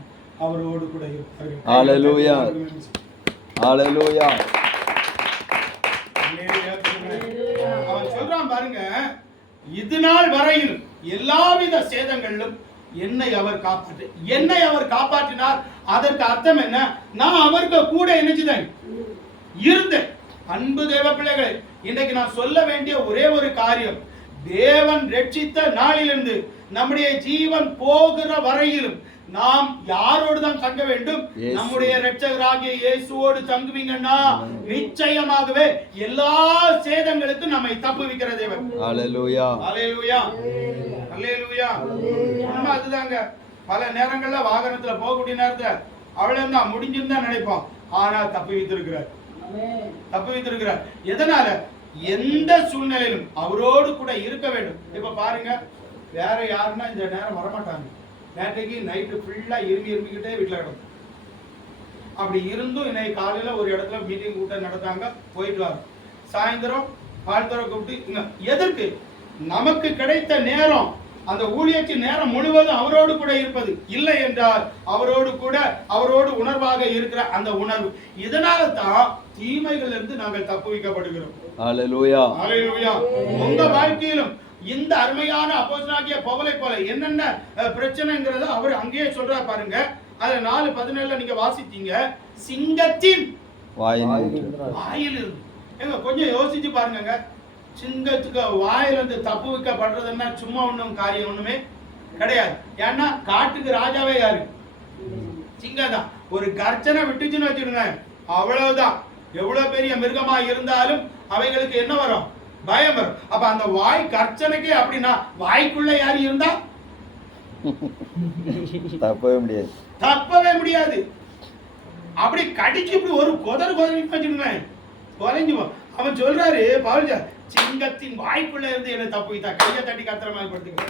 அவரோடு கூட இருப்பார்கள். ஹalleluya. ஹalleluya. அவன் சொல்றான் பாருங்க, இது நாள் வரையிலும் எல்லாவித சேதங்களிலும் என்னை அவர் காப்பாற்றினார். அதற்கு அர்த்தம் என்ன? நான் அவருக்கு கூட என்னச்சுதான் இருந்தேன். அன்பு தேவ பிள்ளைகளே, இன்னைக்கு நான் சொல்ல வேண்டிய ஒரே ஒரு காரியம், தேவன் ரட்சித்த நாளிலிருந்து நம்முடைய ஜீவன் போகிற வரையிலும் நாம் யாரோடு தான் தங்க வேண்டும்? நம்முடைய இரட்சகராகிய இயேசுவோடு தங்குவீங்கன்னா நிச்சயமாகவே எல்லா சேதங்களுக்கும் நம்மை தப்புவிக்கிற தேவன். ஹalleluya. ஹalleluya. ஹalleluya. அதுதாங்க. பல நேரங்கள்ல வாகனத்துல போகக்கூடிய நேரத்துல அவ்வளவுதான் முடிஞ்சிருந்தா நினைப்போம். ஆனா தப்புவித்திருக்கிறார். எதனால? எந்த சூழ்நிலையிலும் அவரோடு கூட இருக்க வேண்டும். இப்ப பாருங்க, வேற யாருன்னா இந்த நேரம் வரமாட்டாங்க. நேற்றைக்கு நைட்டு ஃபுல்லா இருமிக்கிட்டே வீட்டுல கிடக்கும். அப்படி இருந்தும் இன்னைக்கு காலையில ஒரு இடத்துல மீட்டிங் கூட்டம் நடத்தாங்க, போயிட்டு வரோம். சாயந்தரம் வாழ்த்துறை கூப்பிட்டு எதற்கு? நமக்கு கிடைத்த நேரம், அந்த ஊழியத்தின் நேரம் முழுவதும் அவரோடு கூட இருப்பது. இல்லை என்றால் அவரோடு உணர்வாக இருக்கிற அந்த உணர்வு. இதனால தான் தீமைகள் இருந்து நாங்கள் தப்புவிக்கப்படுகிறோம். ஹalleluya. ஹalleluya. உங்க வாழ்க்கையிலும் இந்த அருமையான அப்போஸ்தலனாகிய பவுலை போல என்னென்ன பிரச்சனைங்கிறத அவர் அங்கேயே சொல்றார் பாருங்க. அதுல 4:17 நீங்க வாசிச்சீங்க. சிங்கத்தின் வாயில் இருந்து. ஏங்க கொஞ்சம் யோசிச்சு பாருங்க. சிங்கத்துக்கு வாயிலிருந்து தப்பு வைக்கப்படுறதுன்னா சும்மா ஒண்ணும் காரியம் ஒண்ணுமே கிடையாது. ஏன்னா காட்டுக்கு ராஜாவே யாரு? சிங்கம் தான். ஒரு கர்ச்சனை விட்டுச்சுன்னு வச்சுடுங்க, அவ்வளவுதான். எவ்வளவு பெரிய மிருகமா இருந்தாலும் அவைகளுக்கு என்ன வரும்? பயம் வரும். அப்ப அந்த வாய் கர்ச்சனைக்கே அப்படின்னா வாய்க்குள்ள யாரு இருந்தா தப்பவே முடியாது. தப்பவே முடியாது. அப்படி கடிச்சு இப்படி ஒரு கொதறி வச்சுங்களேன், குறைஞ்சுவோம். அவன் சொல்றாரு பவுல், சிங்கத்தின் வாய்ப்புள்ள இருந்து என்னை தப்பித்தா. கையை தட்டி கத்துற மாதிரி படுத்துக்க.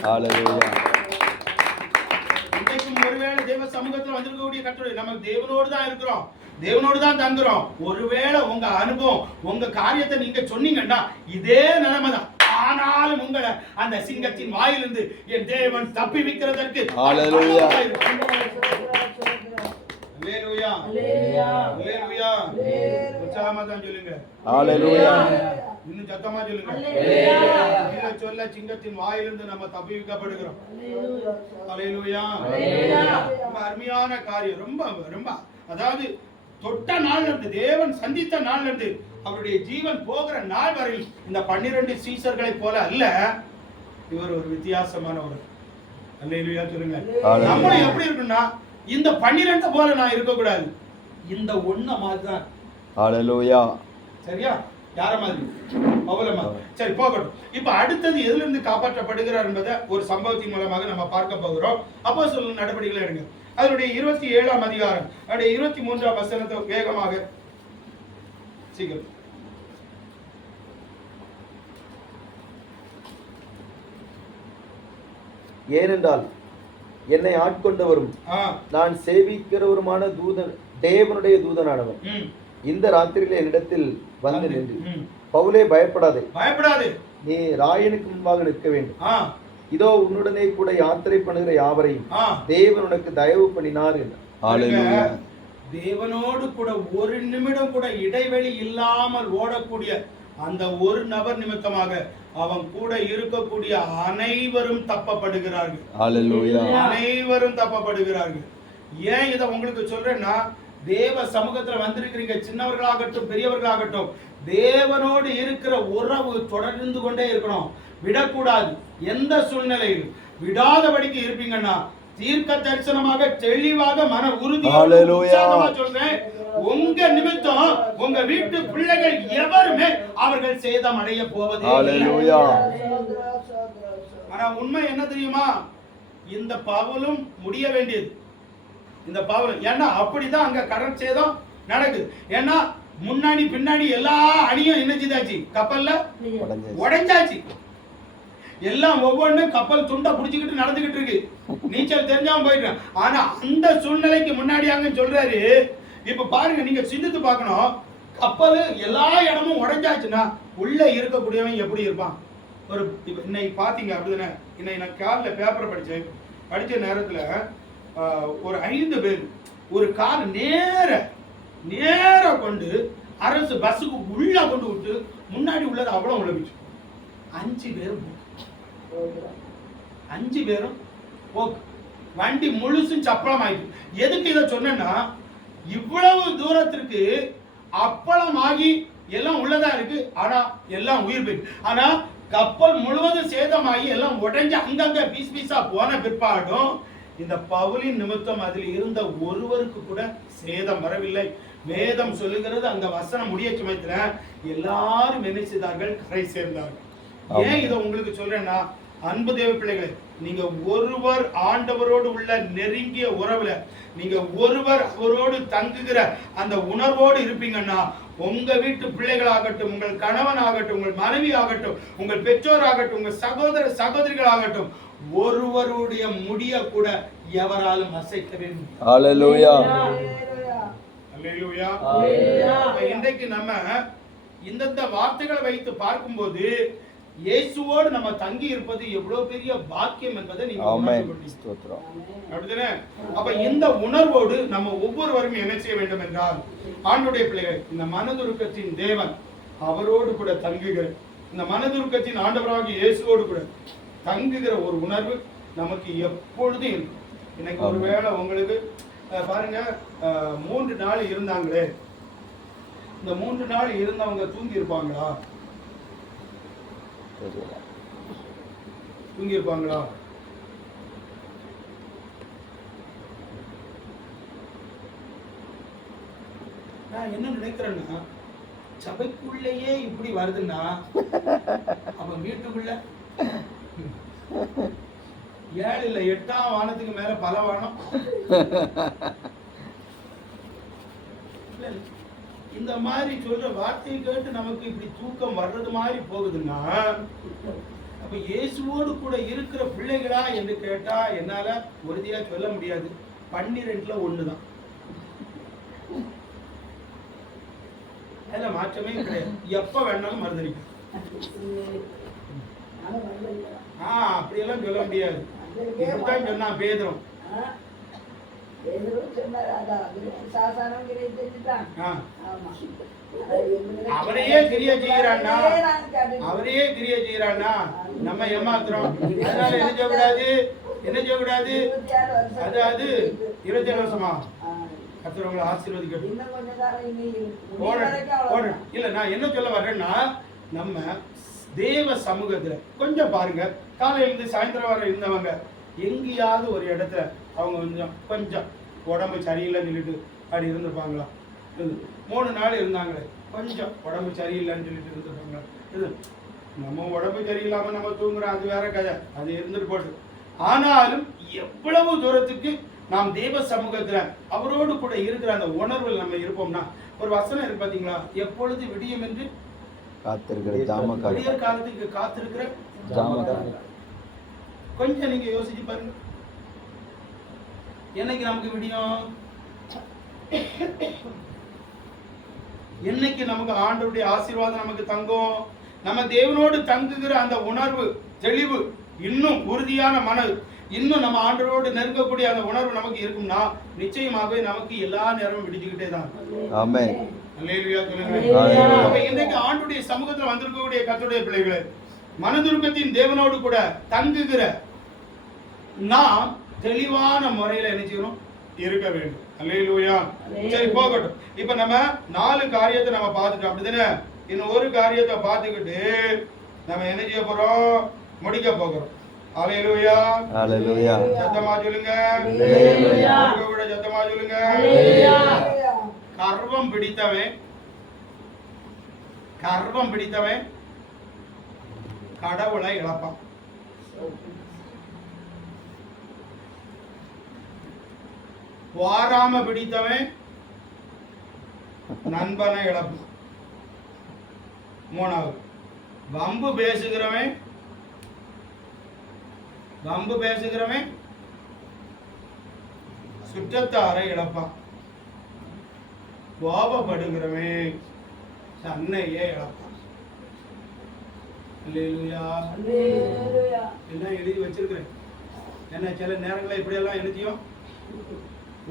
இன்றைக்கும் ஒருவேளை தேவ சமூகத்தில் வந்திருக்கக்கூடிய கட்டுரை, நம்ம தேவனோடு தான் இருக்கிறோம், தேவனோடு தான் தங்குறோம். ஒருவேளை உங்க அனுபவம், உங்க காரியத்தை நீங்க சொன்னீங்கன்னா இதே நிலைமை தான். ஆனாலும் உங்களை அந்த சிங்கத்தின் வாயிலிருந்து என் தேவன் தப்பி வைக்கிறதற்கு இன்னும் சத்தமா சொல்லுங்க. சொல்ல சிங்கத்தின் வாயிலிருந்து நம்ம தப்பி வைக்கப்படுகிறோம். ரொம்ப அருமையான காரியம். ரொம்ப ரொம்ப அதாவது தொட்ட நாள்ல இருந்து, தேவன் சந்தித்த நாள்ல இருந்து அவருடைய ஜீவன் போகிற நாள் வரையில் இந்த 12 சீசர்களை போல அல்ல, இவர் ஒரு வித்தியாசமான ஒரு. அல்லேலூயா சொல்லுங்க. நம்ம எப்படி இருக்குன்னா, இந்த 12 போல நான் இருக்க கூடாது, இந்த ஒண்ண மாதிரி தான். ஹalleluya. சரியா? யார மாதிரி? பவுல மாதிரி. சரி, போகட்டும். இப்ப அடுத்தது எதில இருந்து காப்பாற்றப்படுகிறார் என்பதை ஒரு சம்பவத்தின் மூலமாக நம்ம பார்க்க போகிறோம். அப்போஸ்தலர் நடவடிக்கைகளை எடுங்க. அதனுடைய 27ஆம் அதிகாரம், அதனுடைய 23ஆம் வசனத்தை வேகமாக சீக்கிரம். ஏனென்றால் என்னை ஆட்கொண்டவரும் நான் சேவிக்கிறவருமான தூதன், தேவனுடைய தூதனானவன் இந்த ராத்திரியில என்னிடத்தில் வந்து நின்று, பவுலே பயப்படாதே, நீ ராயனுக்கு முன்பாக நிற்க வேண்டும். இதோ உன்னுடனே கூட யாத்திரை பண்ணுகிற யாவரையும் தேவன் உனக்கு தயவு பண்ணினார் என்றார். தேவனோடு கூட ஒரு நிமிடம் கூட இடைவெளி இல்லாமல் ஓடக்கூடிய அந்த ஒரு நபர் நிமித்தமாக அவன் கூட இருக்கக்கூடிய அனைவரும் தப்பப்படுகிறார்கள். அனைவரும் தப்பப்படுகிறார்கள். ஏன் இதை உங்களுக்கு சொல்றேன்னா, தேவ சமூகத்துல வந்திருக்கிறீங்க, சின்னவர்களாகட்டும் பெரியவர்களாகட்டும், தேவனோடு இருக்கிற உறவு தொடர்ந்து கொண்டே இருக்கணும், விடக்கூடாது. எந்த சூழ்நிலையிலும் விடாதபடிக்கு இருப்பீங்கன்னா தீர்க்க தரிசனமாக தெளிவாக மன உறுதியாக சொல்றேன், உங்க நிமித்தம் உங்க வீட்டு பிள்ளைகள் எவருமே அவர்கள் சேதம் அடைய போவதே இல்லை. ஆனா உண்மை என்ன தெரியுமா, இந்த பவுலும் முடிய வேண்டியது, இந்த பவுலும். ஏன்னா அப்படிதான் அங்க கடல் சேதம் நடக்குது. ஏன்னா முன்னாடி பின்னாடி எல்லா அணியும் என்ன செய்தாச்சு, கப்பல்ல உடைஞ்சாச்சு. எல்லாம் ஒவ்வொன்றும் கப்பல் துண்டா புடிச்சுக்கிட்டு நடந்துகிட்டு இருக்கு, நீச்சல் தெரிஞ்சாம போயிட்டு. ஆனா அந்த சூழ்நிலைக்கு முன்னாடியாங்க சொல்றாரு. இப்ப பாருங்க, நீங்க சிந்தித்து பார்க்கணும், கப்பல் எல்லா இடமும் உடைஞ்சாச்சுன்னா உள்ள இருக்கக்கூடியவன் எப்படி இருப்பான்? ஒரு இன்னைக்கு பாத்தீங்க அப்படிதானே, இன்னைக்கு நான் காலைல பேப்பரை படிச்ச நேரத்துல ஒரு 5 பேர் ஒரு கார் நேர கொண்டு அரசு பஸ்ஸுக்கு உள்ள கொண்டு விட்டு முன்னாடி உள்ளது அவ்வளவு உழவிச்சு. 5 பேரும் வண்டி முழுசும் சப்பளம் ஆயிடுச்சு. எதுக்கு இதை சொன்னா, இவ்வளவு தூரத்திற்கு அப்பளம் ஆகி எல்லாம் உள்ளதா இருக்கு, ஆனா எல்லாம் உயிர் போயிருக்கு. ஆனா கப்பல் முழுவதும் சேதமாகி எல்லாம் உடைஞ்சு அங்கங்க பீஸா போன பிற்பாடும் இந்த பவுலின் நிமித்தம் அதில் இருந்த ஒருவருக்கு கூட சேதம் வரவில்லை. வேதம் சொல்லுகிறது, அந்த வசனம் முடிய சுமத்துல எல்லாரும் என்ன செய்தார்கள், கரை சேர்ந்தார்கள். ஏன் இதை உங்களுக்கு சொல்றேன்னா, அன்பு தேவ பிள்ளைகளே, நீங்க ஒருவர் ஆண்டவரோடு உள்ள நெருங்கிய உறவுல, நீங்க ஒருவர் அவரோடு தங்குகிற அந்த உணர்வோடு இருப்பீங்கன்னா, உங்க வீட்டு பிள்ளைகளாகட்டும், உங்கள் கணவன் ஆகட்டும், உங்கள் மனைவி ஆகட்டும், உங்கள் பெற்றோர் ஆகட்டும், உங்கள் சகோதர சகோதரிகள் ஆகட்டும், ஒருவருடைய முடிய கூட எவராலும் அசைக்கவே முடியாது. இன்றைக்கு நம்ம இந்த வார்த்தைகளை வைத்து பார்க்கும்போது இயேசுவோடு நம்ம தங்கி இருப்பது எவ்வளவு பெரிய பாக்கியம் என்பதை நீங்க அப்படிதானே? அப்ப இந்த உணர்வோடு நம்ம ஒவ்வொருவரும் என்ன செய்ய வேண்டும் என்றால், ஆண்டவருடைய பிள்ளைகள், இந்த மனதுருக்கத்தின் தேவன் அவரோடு கூட தங்குகிற, இந்த மனதுருக்கத்தின் ஆண்டவராகிய இயேசுவோடு கூட தங்குகிற ஒரு உணர்வு நமக்கு எப்பொழுதும் இருக்கும். இன்னைக்கு ஒருவேளை உங்களுக்கு பாருங்க, 3 நாள் இருந்தாங்களே, இந்த 3 நாள் இருந்தவங்க தூங்கி இருப்பாங்களா? தூங்கி இருப்பாங்களா? நான் என்ன நினைக்கிறேன்னா, சபைக்குள்ளேயே இப்படி வருதுன்னா அப்ப வீட்டுக்குள்ள 7 இல்ல 8ஆம் வானத்துக்கு மேல பல வானம். இந்த மாதிரி சொல்ற வார்த்தையை கேட்டு நமக்கு இப்படி தூக்கம் வர்றது மாதிரி போகுதுன்னா, அப்ப இயேசுவோடு கூட இருக்கிற பிள்ளைகளா என்று கேட்டா என்னால உறுதியா சொல்ல முடியாது. 12ல் 1 தான். அதுல மாற்றமே கிடையாது. எப்ப வேணாலும் மறுதளிக்கும். அப்படியெல்லாம் சொல்ல முடியாது. இப்படித்தான் சொன்னா பேதுரும். அவரையே கிரியை செய்யறான்னா, நம்ம ஏமாத்துறோம். அதனால என்ன செய்யக்கூடாது, அது 27 வருஷமா கர்த்தர் ஆசீர்வதிக்கட்டும். இல்ல நான் என்ன சொல்ல வர்றேன்னா, நம்ம தேவ சமூகத்துல கொஞ்சம் பாருங்க, காலையில இருந்து சாயந்தரம் வரை இருந்தவங்க எங்கேயாவது ஒரு இடத்துல அவங்க கொஞ்சம் உடம்பு சரியில்லைன்னு சொல்லிட்டு அப்படி இருந்திருப்பாங்களா? 3 நாள் இருந்தாங்களே, கொஞ்சம் உடம்பு சரியில்லைன்னு சொல்லிட்டு இருந்திருப்பாங்களா? இது நம்ம உடம்பு சரியில்லாம நம்ம தூங்குறோம், அது வேற கதை, அது இருந்துட்டு போட்டு. ஆனாலும் எவ்வளவு தூரத்துக்கு நாம் தேவ சமூகத்துல அவரோடு கூட இருக்கிற அந்த உணர்வில் நம்ம இருப்போம்னா, ஒரு வசனம் இருக்கு பாத்தீங்களா, எப்பொழுது விடியும் என்று விடியற் காலத்துக்கு காத்திருக்கிற ஜாமக்காரன். கொஞ்சம் நீங்க யோசிச்சு பாருங்க, என்னைக்கு நமக்கு விடியும்? என்னைக்கு நமக்கு ஆண்டவருடைய ஆசீர்வாதம் நமக்கு தங்கும்? நம்ம தேவனோடு தங்குகிற அந்த உணர்வு, தெளிவு, இன்னும் உறுதியான மனது, இன்னும் நம்ம ஆண்டவரோடு நெருங்கக்கூடிய அந்த உணர்வு நமக்கு இருக்கும்னா, நிச்சயமாகவே நமக்கு எல்லா நேரமும் விடிச்சுக்கிட்டே தான். ஆமென். அல்லேலூயா சொல்லுங்க. அப்ப இன்றைக்கு ஆண்டவருடைய சமூகத்துல வந்திருக்கக்கூடிய கர்த்தருடைய பிள்ளைகளே, மனதுருக்கத்தின் தேவனோடு கூட தங்குகிற நாம் தெளிவான முறையில என்ன செய்யணும்? இருக்க வேண்டும். அல்லேலூயா. சரி, போகட்டும். இப்ப நம்ம 4 காரியத்தை நம்ம பார்த்துட்டோம், அப்படிதானே? இன்னும் ஒரு காரியத்தை பார்த்துக்கிட்டு நம்ம என்ன செய்ய போறோம்? முடிக்க போகிறோம். அல்லேலூயா. அல்லேலூயா. சத்தமா சொல்லுங்க. அல்லேலூயா. சத்தமா சொல்லுங்க. கர்வம் பிடித்தவன் கடவுளை இழப்பான். வாராம பிடித்தவன் நண்பனை இழப்பான். 3வது, வம்பு பேசுகிறவன் சுற்றத்தாரை இழப்பான். கோபப்படுகிறவன் தன்னையே இழப்பான். அல்லேலூயா. எல்லாம் எழுதி வச்சிருக்கிறேன். என்ன சில நேரங்களில் இப்படியெல்லாம் எழுதியும்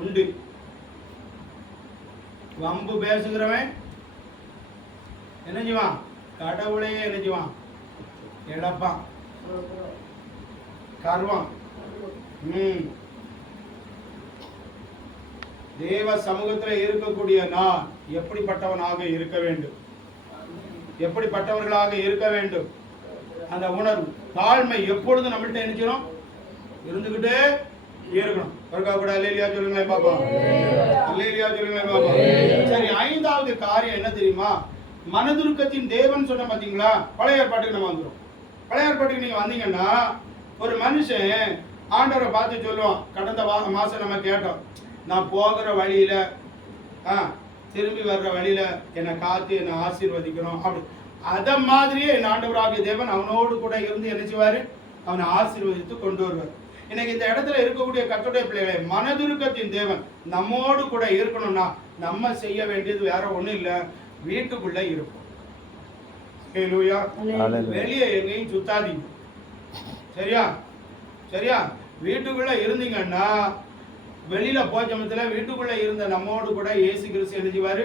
உண்டு. வம்பு பேசுகிறவன் என்ன செய்வான்? கடவுளையே என்ன செய்வான்? இழப்பான். கர்வம். தேவ சமூகத்தில் இருக்கக்கூடிய நான் எப்படிப்பட்டவனாக இருக்க வேண்டும்? எப்படிப்பட்டவர்களாக இருக்க வேண்டும்? அந்த உணர்வு, தாழ்மை எப்பொழுதும் நம்மள்ட்ட நினைக்கணும், இருந்துகிட்டே இருக்கணும். கூட அல்லேலூயா சொல்லுங்களேன் பாப்பா. அல்லேலூயா சொல்லுங்களேன் பாப்பா. சரி, 5வது காரியம் என்ன தெரியுமா? மனதுருக்கத்தின் தேவன் சொன்ன பாத்தீங்களா? பழைய ஏற்பாட்டுக்கு நம்ம வந்துடும். பழைய ஏற்பாட்டுக்கு நீங்க வந்தீங்கன்னா, ஒரு மனுஷன் ஆண்டவரை பார்த்து சொல்லுவான். கடந்த மாசம் நம்ம கேட்டோம், நான் போகிற வழியில திரும்பி வர்ற வழியில என்னை காத்து என்னை ஆசீர்வதிக்கணும் அப்படி. அத மாதிரியே என் ஆண்டவராகிய தேவன் அவனோடு கூட இருந்து என்ன செய்வாரு? அவனை ஆசீர்வதித்து கொண்டு வருவார். இன்னைக்கு இந்த இடத்துல இருக்கக்கூடிய கர்த்தருடைய பிள்ளைகளை, மனதுருக்கத்தின் தேவன் நம்மோடு கூட இருக்கணும்னா நம்ம செய்ய வேண்டியது வேற ஒண்ணும் இல்ல, வீட்டுக்குள்ள இருப்போம். வெளியே எங்கேயும் சுத்தாதீங்க. சரியா? வீட்டுக்குள்ள இருந்தீங்கன்னா, வெளியில போச்சமத்துல வீட்டுக்குள்ள இருந்த நம்மோடு கூட இயேசு கிறிஸ்து என்ன செய்வாரு?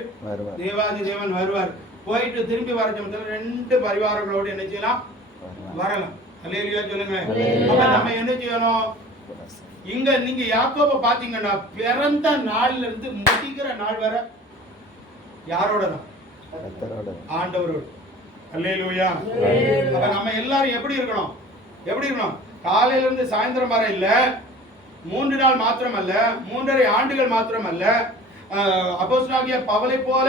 தேவாதி தேவன் வருவார். போயிட்டு திரும்பி வர சமயத்துல 2 பரிவாரங்களோடு என்ன செய்யலாம்? வரலாம். அல்லேலூயா சொல்லுங்க. அப்ப நம்ம என்ன செய்யணும்? இங்க நீங்க யாக்கோபை பாத்தீங்கன்னா, பிறந்த நாள்ல இருந்து முடிக்கிற நாள் வரை யாரோட தான்? ஆண்டவரோடு. அல்லேலூயா. அப்ப நம்ம எல்லாரும் எப்படி இருக்கணும்? காலையில இருந்து சாயந்தரம் வரை இல்ல, 3 நாள் மாத்திரமல்ல, 3.5 ஆண்டுகள் மாத்திரமல்ல, அப்போஸ்தலனாகிய பவுலை போல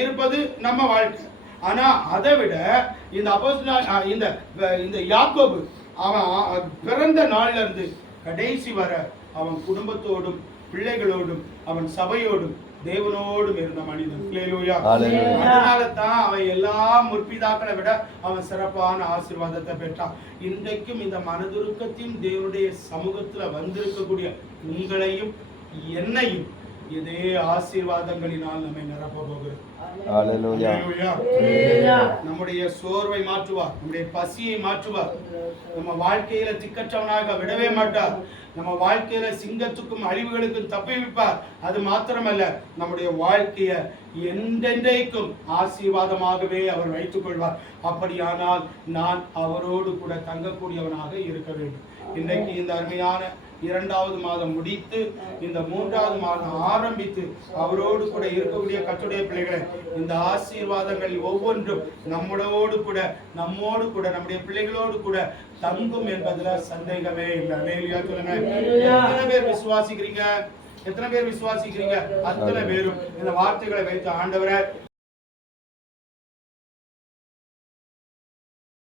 இருப்பது நம்ம வாழ்க்கை. ஆனா அதை விட இந்த யாக்கோபு அவன் பிறந்த நாள்ல இருந்து கடைசி வர அவன் குடும்பத்தோடும் பிள்ளைகளோடும் அவன் சபையோடும் தேவனோடும் இருந்த மனிதன். அல்லேலூயா. அதனால தான் அவன் எல்லா முற்பிதாக்களை விட அவன் சிறப்பான ஆசீர்வாதத்தை பெற்றான். இன்றைக்கும் இந்த மனதுருக்கத்தின் தேவனுடைய சமூகத்துல வந்திருக்கக்கூடிய உங்களையும் என்னையும் இதே ஆசீர்வாதங்களினால் நம்மை நிரப்ப போகிறது. Hallelujah. நம்முடைய சோர்வை மாற்றுவார், நம்முடைய பசியை மாற்றுவார், நம்ம வாழ்க்கையில திக்கற்றவனாக விடவே மாட்டார், நம்ம வாழ்க்கையில சிங்கத்துக்கும் அழிவுகளுக்கும் தப்பிவிப்பார். அது மாத்திரமல்ல, நம்முடைய வாழ்க்கைய என்றென்றைக்கும் ஆசீர்வாதமாகவே அவர் வைத்துக் கொள்வார். அப்படியானால் நான் அவரோடு கூட தங்கக்கூடியவனாக இருக்க வேண்டும். இன்றைக்கு இந்த அருமையான 2வது மாதம் முடித்து இந்த 3வது மாதம் ஆரம்பித்து அவரோடு கூட இருக்கக்கூடிய கர்த்தருடைய பிள்ளைகளை, இந்த ஆசீர்வாதங்கள் ஒவ்வொன்றும் நம்மோடு கூட நம்முடைய பிள்ளைகளோடு கூட தங்கும் என்பதுல சந்தேகமே இல்லை. அல்லேலூயா சொல்லுங்க. எத்தனை பேர் விசுவாசிக்கிறீங்க? அத்தனை பேரும் இந்த வார்த்தைகளை வைத்து, ஆண்டவரே